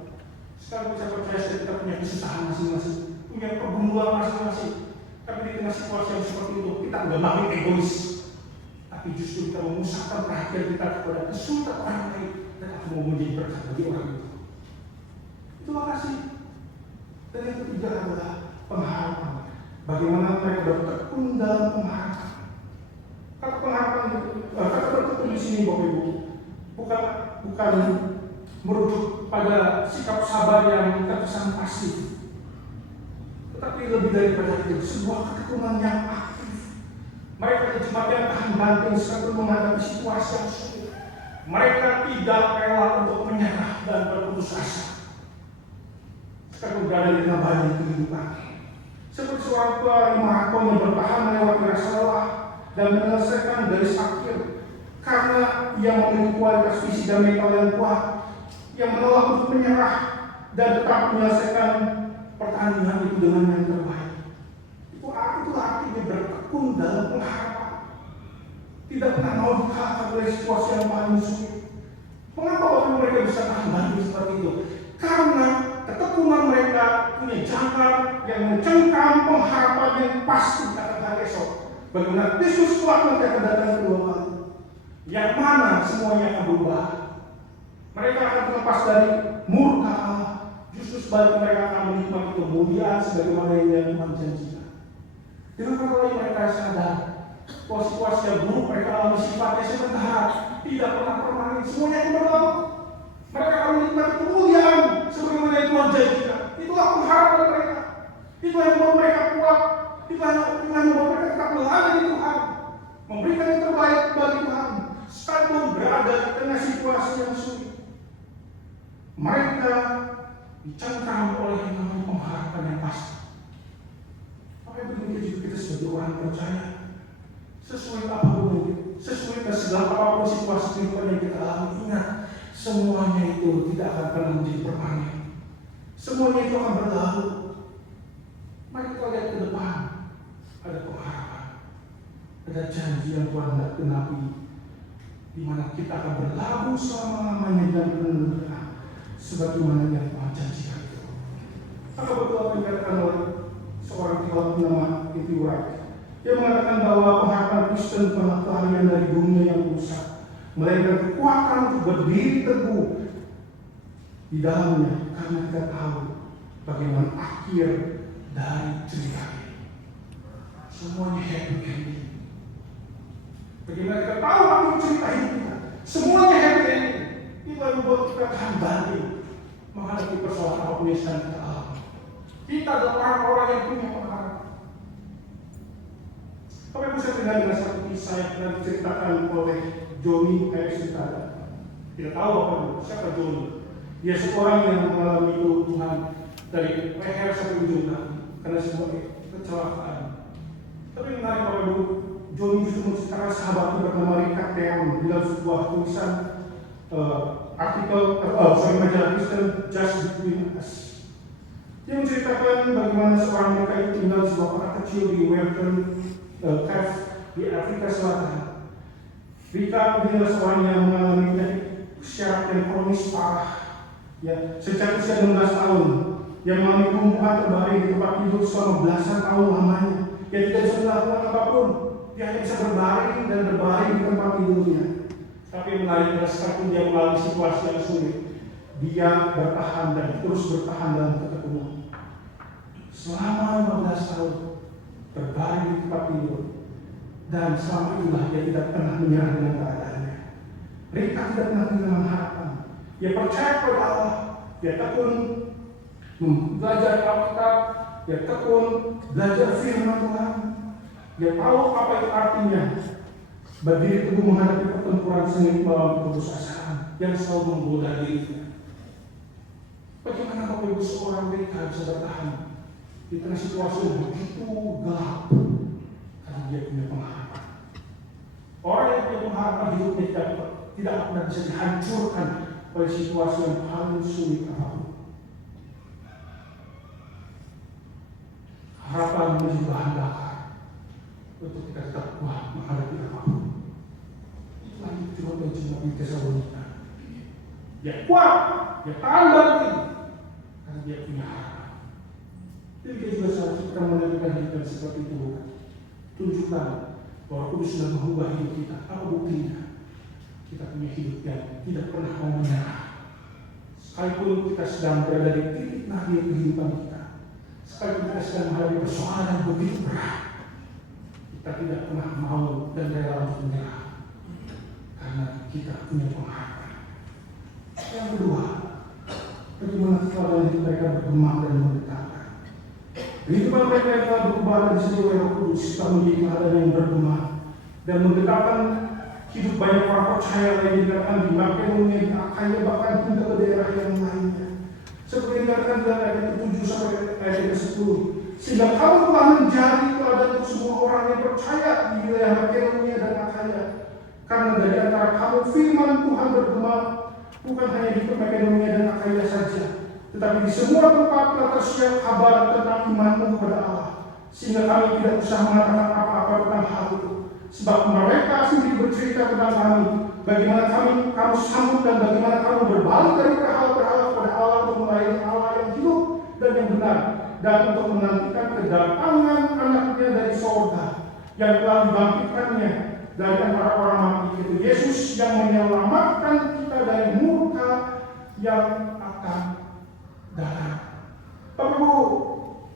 Sekarang saya percaya kita punya kesusahan masing-masing, punya pergumulan masing-masing. Tapi di tengah situasi yang seperti itu, kita nggak makin egois. Tapi justru kita memusatkan perhatian kita kepada kesulitan orang lain dan aku mau menjadi berkat bagi orang itu. Itulah kasih. Dan yang ketiga adalah pengharapan. Bagaimana mereka bertekun dalam pengharapan. Kata pengharapan itu, kata bertekun di sini Bapak Ibu, bukan merujuk pada sikap sabar yang terkesan pasif, tetapi lebih daripada itu, sebuah ketekunan yang aktif. Mereka jemaat yang tahan banting sambil menghadapi situasi yang sulit. Mereka tidak rela untuk menyerah dan berputus asa. Sekarang berada di tengah badai kehidupan. Seperti seorang pelari maraton yang bertahan melewati rasa lelah dan menyelesaikan garis akhir karena ia memiliki kualitas fisik dan mental yang kuat, yang menolak untuk menyerah dan tetap menyelesaikan pertandingan itu dengan yang terbaik. Itulah artinya bertekun dalam pengharapan. Tidak pernah mau dikalahkan oleh situasi yang paling sulit. Mengapa waktu mereka bisa tahan banting seperti itu? Karena ketekunan mereka punya jangkar yang mencengkam pengharapan yang pasti akan hari esok. Bagaimana Kristus kelak nanti akan datang kedua kali. Yang mana semuanya akan berubah. Mereka akan terlepas dari murka Allah. Justru sebaliknya mereka akan menikmati kemuliaan sebagaimana yang Tuhan janjikan. Dengan kata lain mereka sadar bahwa situasi yang buruk mereka alami sifatnya sementara, tidak pernah permanen, semuanya akan berlalu. Mereka akan menikmati kemuliaan sebagaimana yang Tuhan janjikan. Itulah pengharapan mereka. Itulah yang membuat mereka kuat. Itulah yang membuat mereka tetap berada di Tuhan, memberikan yang terbaik bagi Tuhan, sekalipun berada di tengah situasi yang sulit. Mereka dicengkram oleh yang namanya pengharapan yang pasti. Apa yang begitu juga kita sebagai orang percaya, sesuai apapun, sesuai dengan segala apapun situasi kehidupan yang kita alami, ingat semuanya itu tidak akan pernah menjadi permanen. Semuanya itu akan berlalu. Mari kita lihat ke depan. Ada pengharapan, ada janji yang Tuhan hendak genapi, di mana kita akan berlabuh selama-lamanya dan penuh sebagaimana yang Tuhan janjikan itu. Maka betul apa yang dikatakan oleh seorang teolog bernama E.T. Wright. Dia mengatakan bahwa pengharapan Kristen bukanlah pelarian dari dunia yang rusak, melainkan kekuatan untuk berdiri teguh di dalamnya, karena kita tahu bagaimana akhir dari cerita ini. Semuanya happy ending. Bagaimana kita tahu akhir cerita ini kita? Semuanya happy ending. Itu yang membuat kita tahan banting menghadapi persoalan apapun yang sedang kita alami. Kita adalah orang-orang yang punya pengharapan. Apa yang bisa tinggal dengan satu kisah yang pernah diceritakan oleh Johnny Harrison. Tidak tahu apa itu, siapa Johnny. Dia seorang yang mengalami keuntungan dari leher sampai ujung kaki karena sebuah kecelakaan. Tapi menarik Bapak Ibu, Johnny justru menceritakan sahabatnya bernama Richard Theron dalam sebuah tulisan majalah Kristen Just Between Us. Dia menceritakan bagaimana seorang mereka itu tinggal di sebuah kota kecil di Western Cape di Afrika Selatan. Richard adalah seorang yang mengalami penyakit syarat yang kronis parah. Ya, sejak usia 16 tahun, yang mengalami kelumpuhan terbaring di tempat tidur selama belasan tahun lamanya. Dia tidak bisa melakukan apapun, dia hanya bisa berbaring dan berbaring di tempat tidurnya. Tapi menarik adalah sekalipun dia mengalami situasi yang sulit, dia bertahan dan terus bertahan dalam ketekunan. Selama 15 tahun berbaring di tempat tidur, dan selama itulah dia tidak pernah menyerah dengan keadaannya. Mereka tidak pernah kehilangan harapan. Dia percaya kepada Allah, dia tekun belajar Alkitab, dia tekun belajar firman Tuhan. Dia tahu apa itu artinya berdiri teguh menghadapi pertempuran sengit melawan keputusasaan yang selalu menggoda dirinya. Bagaimana Bapak Ibu seorang mereka bisa bertahan di tengah situasi yang begitu gelap? Karena dia punya pengharapan. Orang yang punya pengharapan hidupnya tidak pernah bisa dihancurkan oleh situasi yang paling sulit apapun. Harapan menjadi bahan bakar untuk kita tetap kuat menghadapi apapun. Itulah Firman dan jemaat di Tesalonika. Dia kuat, dia tahan berdiri karena dia punya harapan. Jadi kita juga seharusnya kita menentukan hidup seperti itu. Tunjukkan bahwa Kudus sudah mengubah hidup kita. Apa buktinya? Kita punya hidup yang tidak pernah mau menyerah. Sekalipun kita sedang berada di titik nadir kehidupan kita, sekalipun kita sedang menghadapi persoalan yang begitu berat, kita tidak pernah mau dan rela untuk menyerah karena kita punya pengharapan. Yang kedua, bagaimana setelah hidup mereka bergema dan mendekatkan. Kehidupan mereka yang telah berubah dan disebut oleh Roh Kudus kita menjadi keadaan yang bergema dan mendekatkan hidup banyak orang percaya lain dikatakan di Makedonia, di Akaya, bahkan hingga ke daerah yang lainnya. Seperti yang dikatakan dalam ayat 7 sampai ayat 10. Sehingga kamu telah menjadi teladan untuk semua orang yang percaya di wilayah Makedonia dan Akaya. Karena dari antara kamu firman Tuhan bergema bukan hanya di Makedonia dan Akaya saja, tetapi di semua tempat telah tersiar kabar tentang imanmu kepada Allah. Sehingga kami tidak usah mengatakan apa-apa tentang hal itu. Sebab mereka sendiri bercerita tentang kami, bagaimana kamu sambut dan bagaimana kamu berbalik dari berhala-berhala kepada Allah untuk melayani Allah yang hidup dan yang benar, dan untuk menantikan kedatangan anaknya dari sorga yang telah dibangkitkannya dari antara orang mati, yaitu Yesus yang menyelamatkan kita dari murka yang akan datang. Bapak Ibu,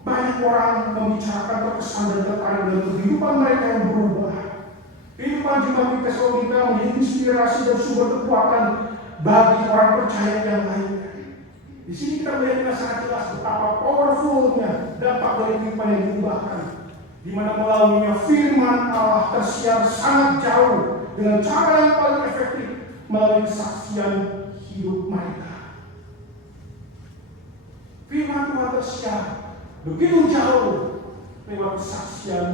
banyak orang membicarakan terkesan dan tertarik dalam kehidupan mereka yang berubah. Kehidupan jemaat di Tesalonika menjadi inspirasi dan sumber kekuatan bagi orang percaya yang lainnya. Di sini kita melihat sangat jelas betapa powerfulnya dampak dari kehidupan yang diubahkan, di mana melaluinya firman Allah tersiar sangat jauh dengan cara yang paling efektif melalui kesaksian hidup mereka. Firman Tuhan tersiar begitu jauh lewat kesaksian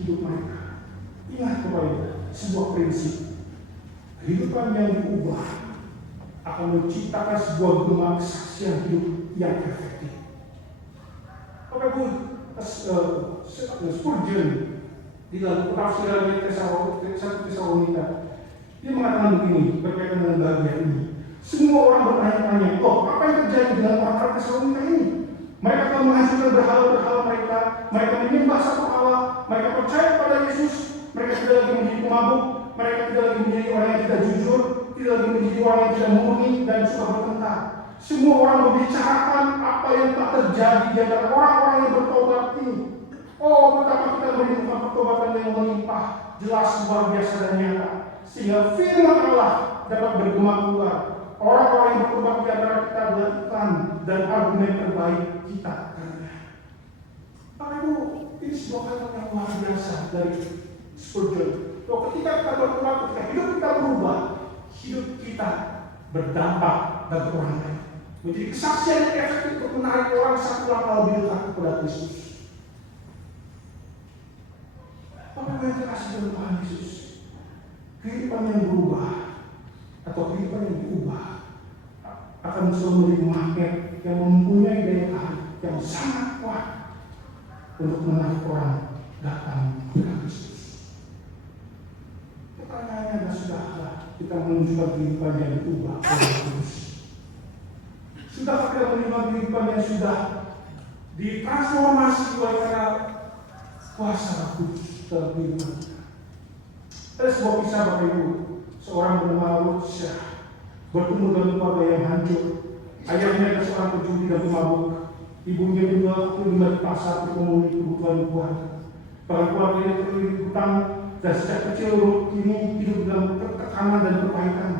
hidup mereka. Ingat kepada sebuah prinsip, kehidupan yang diubah akan menciptakan sebuah gema kesaksian hidup yang efektif. Bapak Ibu, Spurgeon di dalam penafsiran Tesalonika, dia mengatakan begini berkaitan dengan bagian ini. Semua orang bertanya-tanya, apa yang terjadi dengan orang Tesalonika ini? Mereka telah menghancurkan berhala-berhala mereka menyembah satu Allah, mereka percaya pada Yesus. Mereka tidak lagi menjadi pemabuk, mereka tidak lagi menjadi orang yang tidak jujur, tidak lagi menjadi orang yang tidak murni dan suka bertengkar. Semua orang membicarakan apa yang telah terjadi di antara orang-orang yang bertobat ini. Oh, betapa kita merindukan pertobatan yang melimpah, jelas luar biasa dan nyata, sehingga firman Allah dapat bergema keluar. Orang-orang yang bertobat di antara kita adalah iklan dan argumen terbaik kita. Bapak Ibu, ini sebuah kata yang luar biasa dari Spurgeon. Bahwa ketika kita bertobat, ketika hidup kita berubah, hidup kita berdampak bagi orang lain, menjadi kesaksian yang efektif untuk menarik orang satu langkah lebih dekat kepada Kristus. Bapak Ibu yang terkasih dalam Tuhan Yesus, kehidupan yang berubah atau kehidupan yang diubah akan selalu menjadi magnet yang mempunyai daya tahan yang sangat kuat untuk menarik orang datang kepada Kristus. Pertanyaannya adalah, sudahkah kita menunjukkan kehidupan yang diubah oleh Kristus? Sudahkah kita menunjukkan kehidupan yang sudah ditransformasi oleh karena kuasa Kudus dalam kehidupan kita? Ada sebuah kisah Bapak Ibu, seorang bernama Ruth bertemu dengan keluarga yang hancur. Ayahnya adalah seorang pencuri dan pemabuk. Ibunya juga terlibat di pasar untuk memenuhi kebutuhan keluarga. Bahkan keluarganya terlilit hutang dan sejak kecil Ruth ini hidup dalam tekanan dan kepahitan.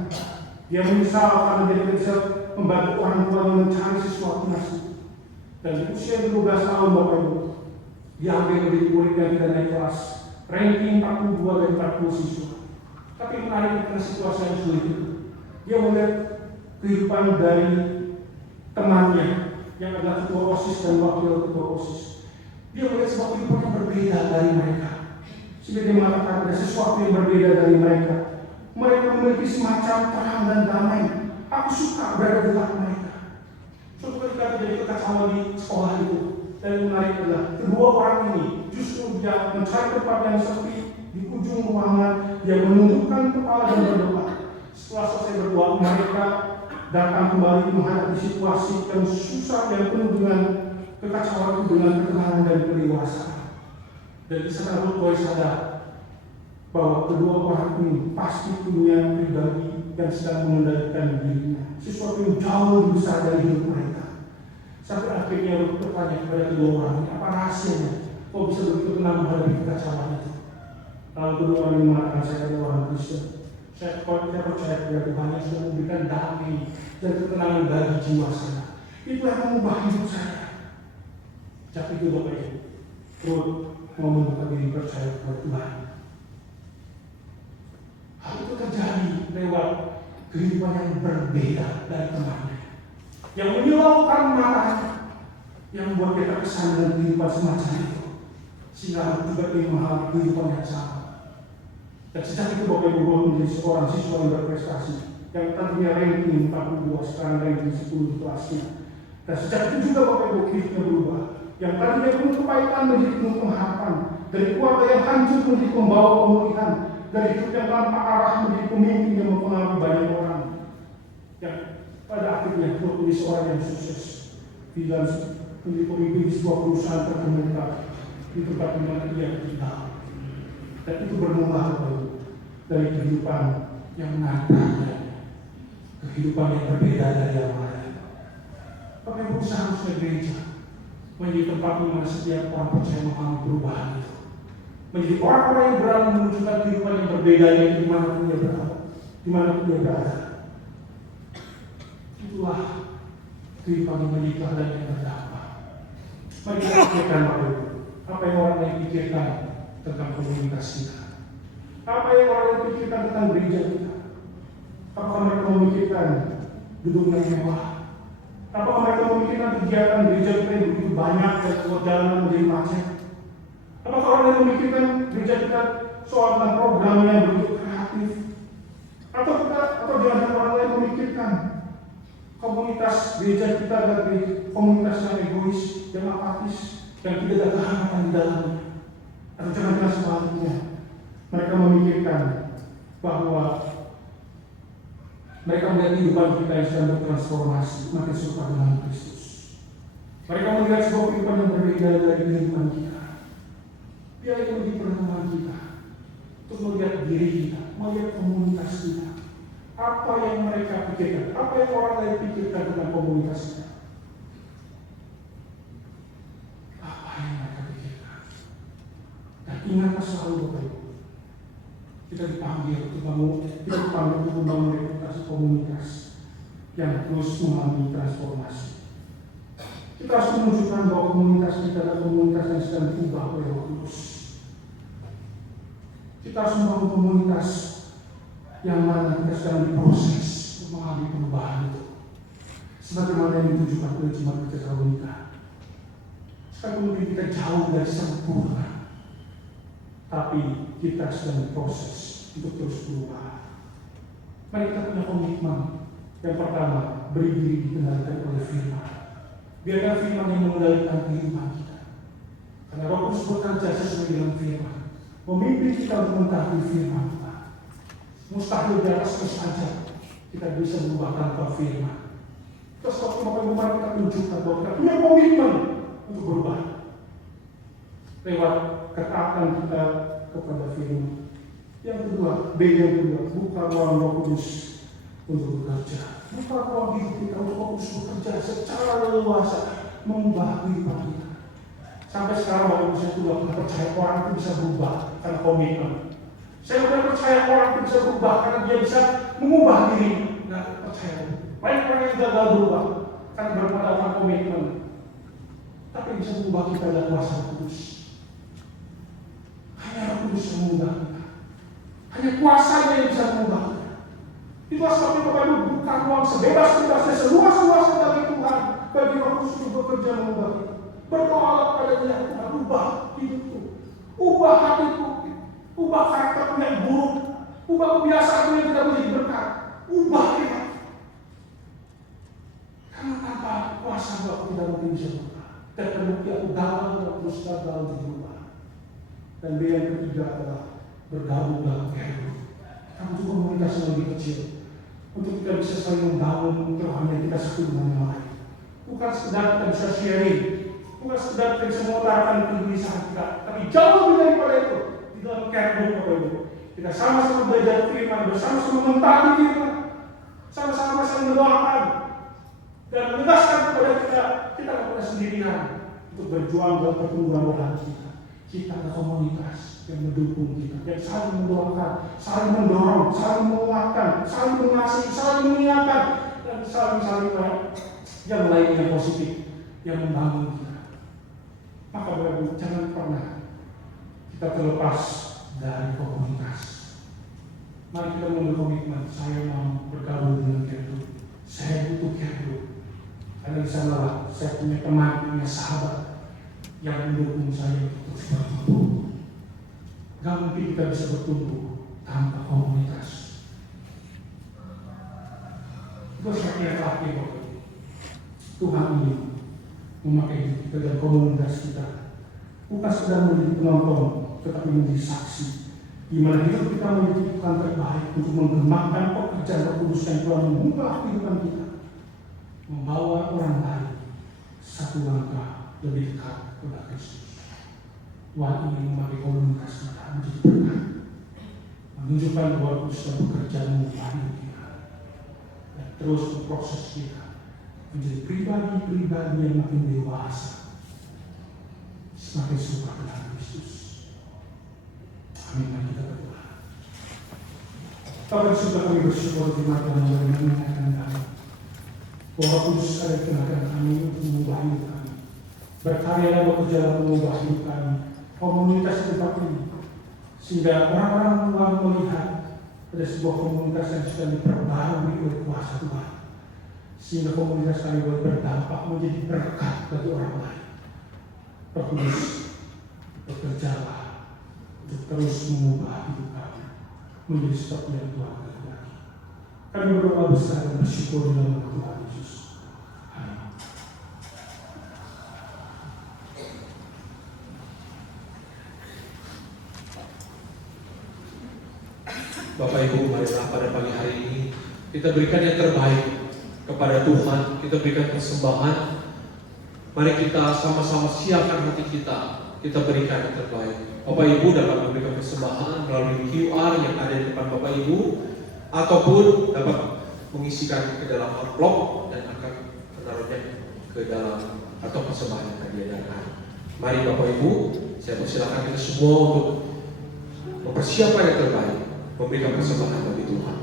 Dia menyesal karena dia tidak bisa membantu orang tuanya mencari sesuatu nasi. Dan di usia 12 tahun Bapak Ibu, dia hampir menjadi murid yang tidak naik kelas, ranking 42 dari 40 siswa. Tapi menarik karena situasi yang sulit itu, dia melihat kehidupan dari temannya yang adalah ketua OSIS dan wakil ketua OSIS. Dia melihat sebuah kehidupan yang berbeda dari mereka. Sehingga dia mengatakan ada sesuatu yang berbeda dari mereka. Mereka memiliki semacam terang dan damai. Aku suka berada di dekat mereka. Suatu ketika terjadi kekacauan di sekolah itu. Dan yang menarik adalah kedua orang ini justru dia mencari tempat yang sepi di ujung ruangan. Dia menundukkan kepala dan berdoa. Setelah selesai berdoa, mereka datang kembali menghadapi situasi yang susah yang penuh dengan kekacauan itu dengan ketenangan dan kedewasaan. Dan di sana Ruth mulai sadar bahwa kedua orang ini pasti punya pribadi yang sedang mengendalikan dirinya, sesuatu yang jauh lebih besar dari hidup mereka. Sampai akhirnya Ruth bertanya kepada kedua orang ini, apa rahasianya? Kok bisa begitu tenang menghadapi kekacauan itu? Lalu kedua orang ini mengatakan, saya adalah orang Kristen. Saya percaya kepada Tuhan yang sudah memberikan damai dan ketenangan bagi jiwa saya. Itu yang mengubah hidup saya. Tapi itu Bapak Ibu, Ruth mau membuka diri percaya kepada Tuhan. Hal itu terjadi lewat kehidupan yang berbeda dari temannya, yang menyilaukan matanya, yang membuat kita terkesan dengan kehidupan semacam itu, sehingga juga ingin mengalami kehidupan yang sama. Dan sejak itu Bapak Ibu menjadi seorang siswa yang berprestasi, yang tadinya ranking 42, sekarang ranking 10 di kelasnya. Dan sejak itu juga Bapak Ibu hidupnya berubah, yang tadinya penuh kepahitan menjadi penuh pengharapan, dari keluarga yang hancur menjadi pembawa pemulihan, dari hidup yang tanpa arah menjadi pemimpin yang mempengaruhi banyak orang, yang pada akhirnya menjadi seorang yang sukses di dalam menjadi pemimpin di sebuah perusahaan terkemuka di tempat di mana ia tinggal. Dan itu bermula dari kehidupan yang menantangnya, kehidupan yang berbeda dari yang lain. Bapak Ibu, seharusnya gereja menjadi tempat di mana setiap orang percaya mengalami perubahan itu, menjadi orang-orang yang berani menunjukkan kehidupan yang berbeda yang dimanapun dia berada, dimanapun dia berada. Itulah kehidupan yang menjadi teladan yang berdampak. Mari kita pikirkan Bapak Ibu, apa yang orang lain pikirkan tentang komunitas kita, apa yang orang lain pikirkan tentang gereja kita. Apakah mereka memikirkan gedung yang mewah? Apakah mereka memikirkan kegiatan gereja kita yang begitu banyak dan perjalanan menjadi macet? Apakah orang lain memikirkan gereja kita soal tentang programnya yang begitu kreatif? Atau jangan orang lain memikirkan komunitas gereja kita adalah komunitas yang egois, yang apatis, yang tidak ada kehangatan di dalamnya? Atau jangan-jangan sebaliknya, mereka memikirkan bahwa mereka melihat kehidupan kita yang sedang bertransformasi, makin serupa dengan Kristus. Mereka melihat sebuah kehidupan yang berbeda dari kehidupan kita. Dia yang menjadi pertemuan kita untuk melihat diri kita, melihat komunitas kita. Apa yang mereka pikirkan, apa yang orang lain pikirkan tentang komunitas kita. Apa yang mereka pikirkan. Dan ingatlah selalu Bapak Ibu, kita dipanggil untuk membangun reputasi komunitas yang terus mengalami transformasi. Kita harus menunjukkan bahwa komunitas kita adalah komunitas yang sedang diubah oleh Roh Kudus. Kita harus membangun komunitas yang mana kita sedang diproses untuk mengalami perubahan itu, sebagaimana yang ditujukan oleh Jemaat Tesalonika. Sekarang mungkin kita jauh dari sempurna, tapi kita sedang diproses untuk terus berubah. Mari kita punya komitmen. Yang pertama, beri diri dikendalikan oleh firman. Biarkan firman yang mengendalikan kehidupan kita. Karena Roh Kudus bekerja sesuai dengan firman, memimpin kita untuk mentaati firman Tuhan. Mustahil di atas saja kita bisa berubah tanpa firman. Terus waktu Bapak kita tunjukkan bahwa kita punya komitmen untuk berubah lewat ketaatan kita kepada firman. Yang kedua, B yang kedua, buka ruang Roh Kudus untuk bekerja. Buka ruang hidup kita untuk Roh Kudus bekerja secara leluasa mengubah kehidupan kita. Sampai sekarang waktu saya itu gak percaya orang itu bisa berubah karena komitmen. Saya tidak percaya orang itu bisa berubah karena dia bisa mengubah diri. Gak percaya. Banyak orang yang gagal berubah karena bermodalkan komitmen. Tapi yang bisa mengubah kita adalah kuasa Roh Kudus. Hanya Roh Kudus yang mengubah kita. Hanya kuasanya yang bisa mengubah kita. Itulah sebabnya Bapak Ibu buka ruang sebebas-bebasnya, seluas-luasnya bagi Tuhan, bagi Roh Kudus untuk bekerja mengubah kita. Berdoalah kepada Dia, Tuhan, ubah hidupku, ubah hatiku, ubah karakterku yang buruk, ubah kebiasaanku yang tidak menjadi berkat, ubah kita. Karena tanpa kuasa aku tidak mungkin bisa berubah. Dan terbukti aku gagal terus gagal berubah. Dan yang ketiga adalah bergabung dalam kehidupan. Kamu juga komunitas yang lebih kecil untuk kita bisa saling membangun kerohanian kita satu dengan yang lain. Bukan sekedar kita bisa sharing, bukan sekedar kita bisa mengutarakan kegelisahan kita, tapi jauh lebih daripada itu. Di dalam kehidupan Bapak Ibu, kita sama-sama belajar firman, bersama-sama mentaati firman, sama-sama saling mendoakan dan menegaskan kepada kita tidak pernah sendirian untuk berjuang dalam pertumbuhan rohani kita. Kita ada komunitas yang mendukung kita, yang saling mendoakan, saling mendorong, saling menguatkan, saling mengasihi, saling mengingatkan, dan saling yang lain yang positif, yang membangun kita. Maka Bapak jangan pernah kita terlepas dari komunitas. Mari kita mengambil komitmen, saya mau bergabung dengan Kerdut, saya butuh Kerdut. Karena di sana saya punya teman, punya sahabat yang mendukung saya untuk terus bertumbuh. Gak mungkin kita bisa bertumbuh tanpa komunitas. Itu seperti yang terakhir, Tuhan ingin memakai hidup kita dan komunitas kita bukan sekedar menjadi penonton, tetapi menjadi saksi di mana hidup kita menjadi Tuhan terbaik untuk mengembangkan pekerjaan Roh Kudus yang telah mengubah kehidupan kita, membawa orang lain satu langkah lebih dekat kepada Kristus. Tuhan ingin memakai komunitas kita menjadi berkat, menunjukkan bahwa Roh Kudus sedang bekerja mengubah hidup kita dan terus memproses kita menjadi pribadi-pribadi yang makin dewasa, semakin serupa dengan Kristus. Amin. Mari kita berdoa. Bapak sudah kami bersyukur di mata dan mengingatkan kami bahwa Kudus ada di tengah kami untuk mengubah hidup kami, berkarya dan bekerja dalam mengubah hidup kami, komunitas di tempat ini, sehingga orang-orang Tuhan melihat ada sebuah komunitas yang sedang diperbarui oleh kuasa Tuhan, sehingga komunitas kami boleh berdampak menjadi berkat bagi orang lain. Roh Kudus, bekerjalah untuk terus mengubah hidup kami menjadi seperti yang Tuhan kehendaki. Kami berdoa besar dan bersyukur dalam nama Tuhan Yesus. Amin. Bapak Ibu, marilah pada pagi hari ini kita berikan yang terbaik kepada Tuhan, kita berikan persembahan. Mari kita sama-sama siapkan hati kita berikan yang terbaik. Bapak Ibu dapat memberikan persembahan melalui QR yang ada di depan Bapak Ibu, ataupun dapat mengisikan ke dalam amplop dan akan menaruhnya ke dalam atau persembahan yang akan diadakan. Mari Bapak Ibu, saya persilakan kita semua untuk mempersiapkan yang terbaik, memberikan persembahan bagi Tuhan.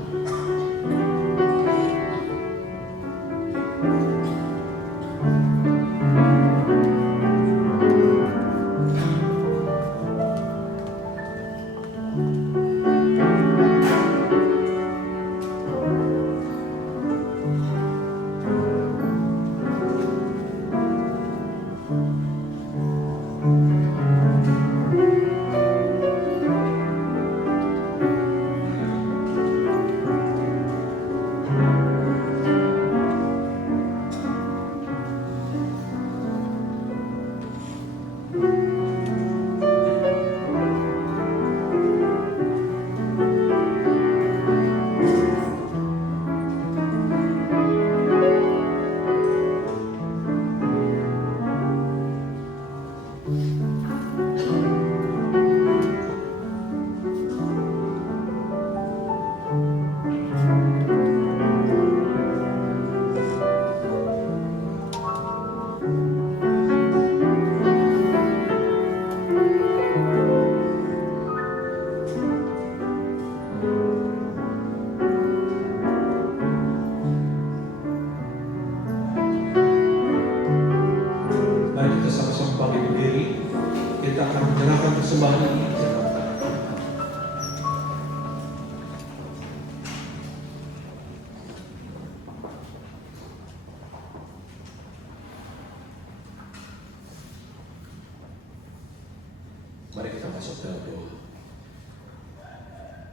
akan menyerahkan persembahan ini. Mari kita masuk dalam doa.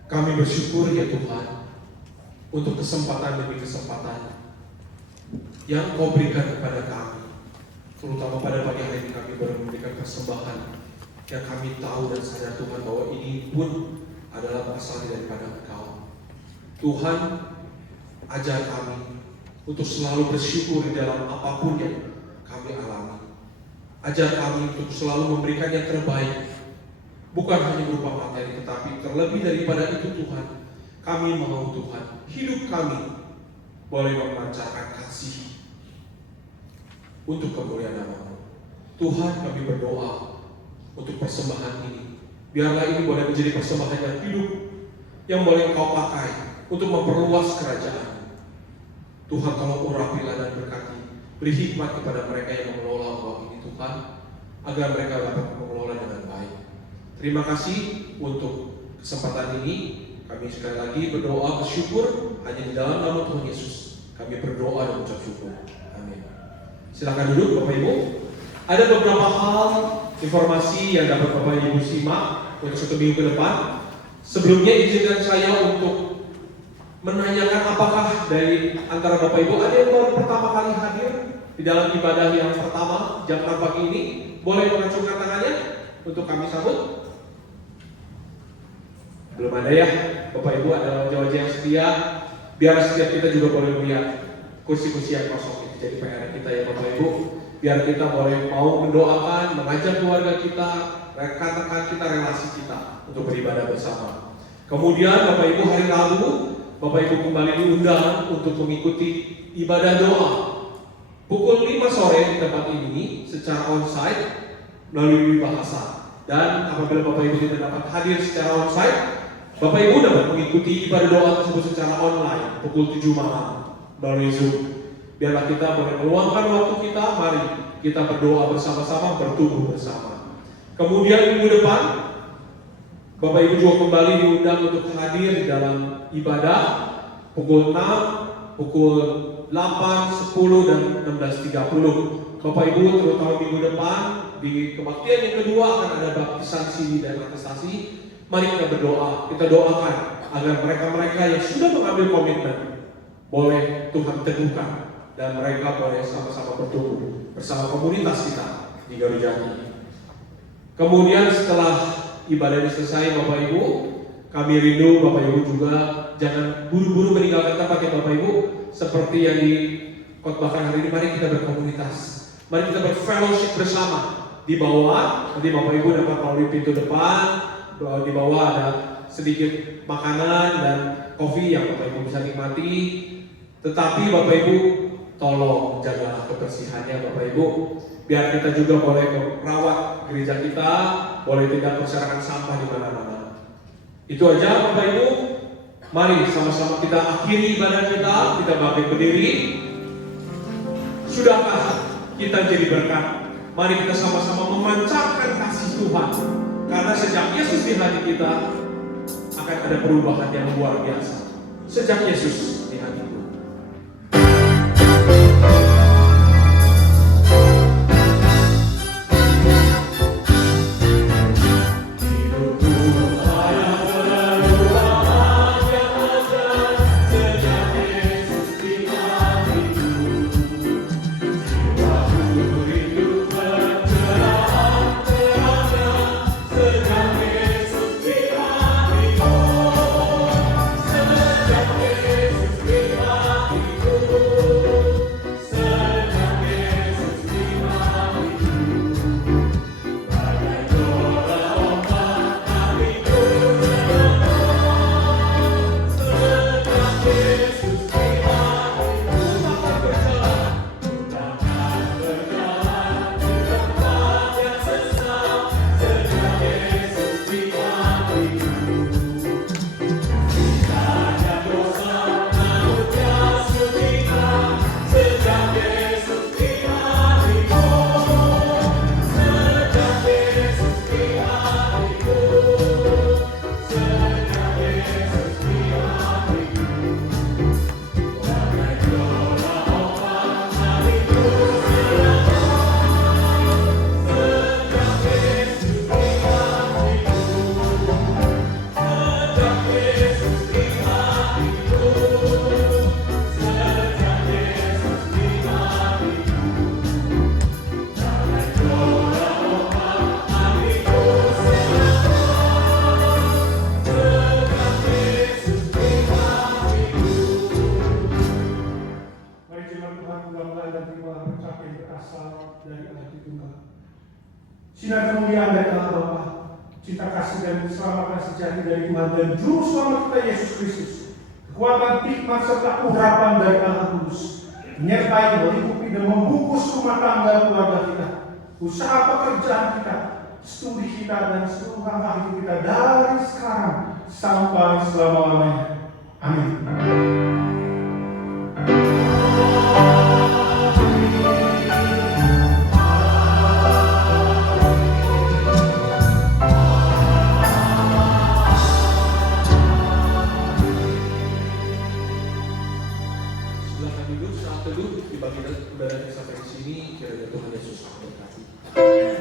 Kami bersyukur ya Tuhan untuk kesempatan demi kesempatan yang Kau berikan kepada kami, terutama pada pagi hari ini kami baru memberikan persembahan yang kami tahu dan sadar Tuhan bahwa ini pun adalah berasal daripada Engkau. Tuhan, ajar kami untuk selalu bersyukur di dalam apapun yang kami alami. Ajar kami untuk selalu memberikan yang terbaik, bukan hanya berupa materi, tetapi terlebih daripada itu Tuhan, kami mau Tuhan, hidup kami boleh memancarkan kasih untuk kemuliaan nama-Mu. Tuhan, kami berdoa untuk persembahan ini. Biarlah ini boleh menjadi persembahan yang hidup, yang boleh Engkau pakai untuk memperluas kerajaan. Tuhan, tolong urapilah dan berkati. Beri hikmat kepada mereka yang mengelola uang ini Tuhan, agar mereka dapat mengelola dengan baik. Terima kasih untuk kesempatan ini. Kami sekali lagi berdoa bersyukur hanya di dalam nama Tuhan Yesus. Kami berdoa dan mengucap syukur. Amin. Silakan duduk Bapak Ibu. Ada beberapa hal informasi yang dapat Bapak Ibu simak untuk 1 minggu ke depan. Sebelumnya izinkan saya untuk menanyakan apakah dari antara Bapak Ibu ada yang baru pertama kali hadir di dalam ibadah yang pertama jam 6 pagi ini. Boleh mengacungkan tangannya untuk kami sambut. Belum ada ya, Bapak Ibu ada wajah-wajah yang setia. Biar setiap kita juga boleh melihat kursi-kursi yang kosong itu jadi PR kita ya Bapak Ibu. Biar kita boleh mau mendoakan, mengajak keluarga kita, rekan-rekan kita, relasi kita untuk beribadah bersama. Kemudian Bapak Ibu hari Rabu, Bapak Ibu kembali diundang untuk mengikuti ibadah doa pukul 5 sore di tempat ini secara onsite melalui bahasa. Dan apabila Bapak Ibu tidak dapat hadir secara onsite, Bapak Ibu dapat mengikuti ibadah doa tersebut secara online pukul 7 malam melalui Zoom. Biarlah kita boleh meluangkan waktu kita, mari kita berdoa bersama-sama, bertumbuh bersama. Kemudian minggu depan, Bapak Ibu juga kembali diundang untuk hadir di dalam ibadah pukul 6, pukul 8, 10, dan 16.30. Bapak Ibu terutama minggu depan di kebaktian yang kedua akan ada baptisan sini dan atestasi. Mari kita berdoa, kita doakan agar mereka-mereka yang sudah mengambil komitmen boleh Tuhan teguhkan dan mereka boleh sama-sama bertumbuh bersama komunitas kita di Garujati. Kemudian setelah ibadah ini selesai Bapak Ibu, kami rindu Bapak Ibu juga jangan buru-buru meninggalkan tempat ya Bapak Ibu. Seperti yang dikotbahkan hari ini, mari kita berkomunitas, mari kita berfellowship bersama. Di bawah, nanti Bapak Ibu dapat melalui pintu depan. Di bawah ada sedikit makanan dan kopi yang Bapak Ibu bisa nikmati. Tetapi Bapak Ibu tolong jagalah kebersihannya Bapak Ibu. Biar kita juga boleh merawat gereja kita, boleh tidak berserakan sampah di mana-mana. Itu aja Bapak Ibu. Mari sama-sama kita akhiri ibadah kita bangkit berdiri. Sudahkah kita jadi berkat? Mari kita sama-sama memancarkan kasih Tuhan. Karena sejak Yesus di hati kita akan ada perubahan yang luar biasa. Sejak Yesus di hatiku. Tuhan, kebanggaan dan terima berkat yang berasal dari Allah Tritunggal. Sinar kemuliaan dari Allah Bapa, cinta kasih dan keselamatan sejati dari Tuhan dan Juru Selamat kita Yesus Kristus, kekuatan hikmat serta urapan dari Allah Kudus, menyertai, melingkupi dan membungkus rumah tangga keluarga kita, usaha pekerjaan kita, studi kita dan seluruh langkah hidup kita dari sekarang sampai selama-lamanya. Amin. Silakan duduk saat teduh dibagi udara sampai di sini. Kiranya Tuhan Yesus memberkati.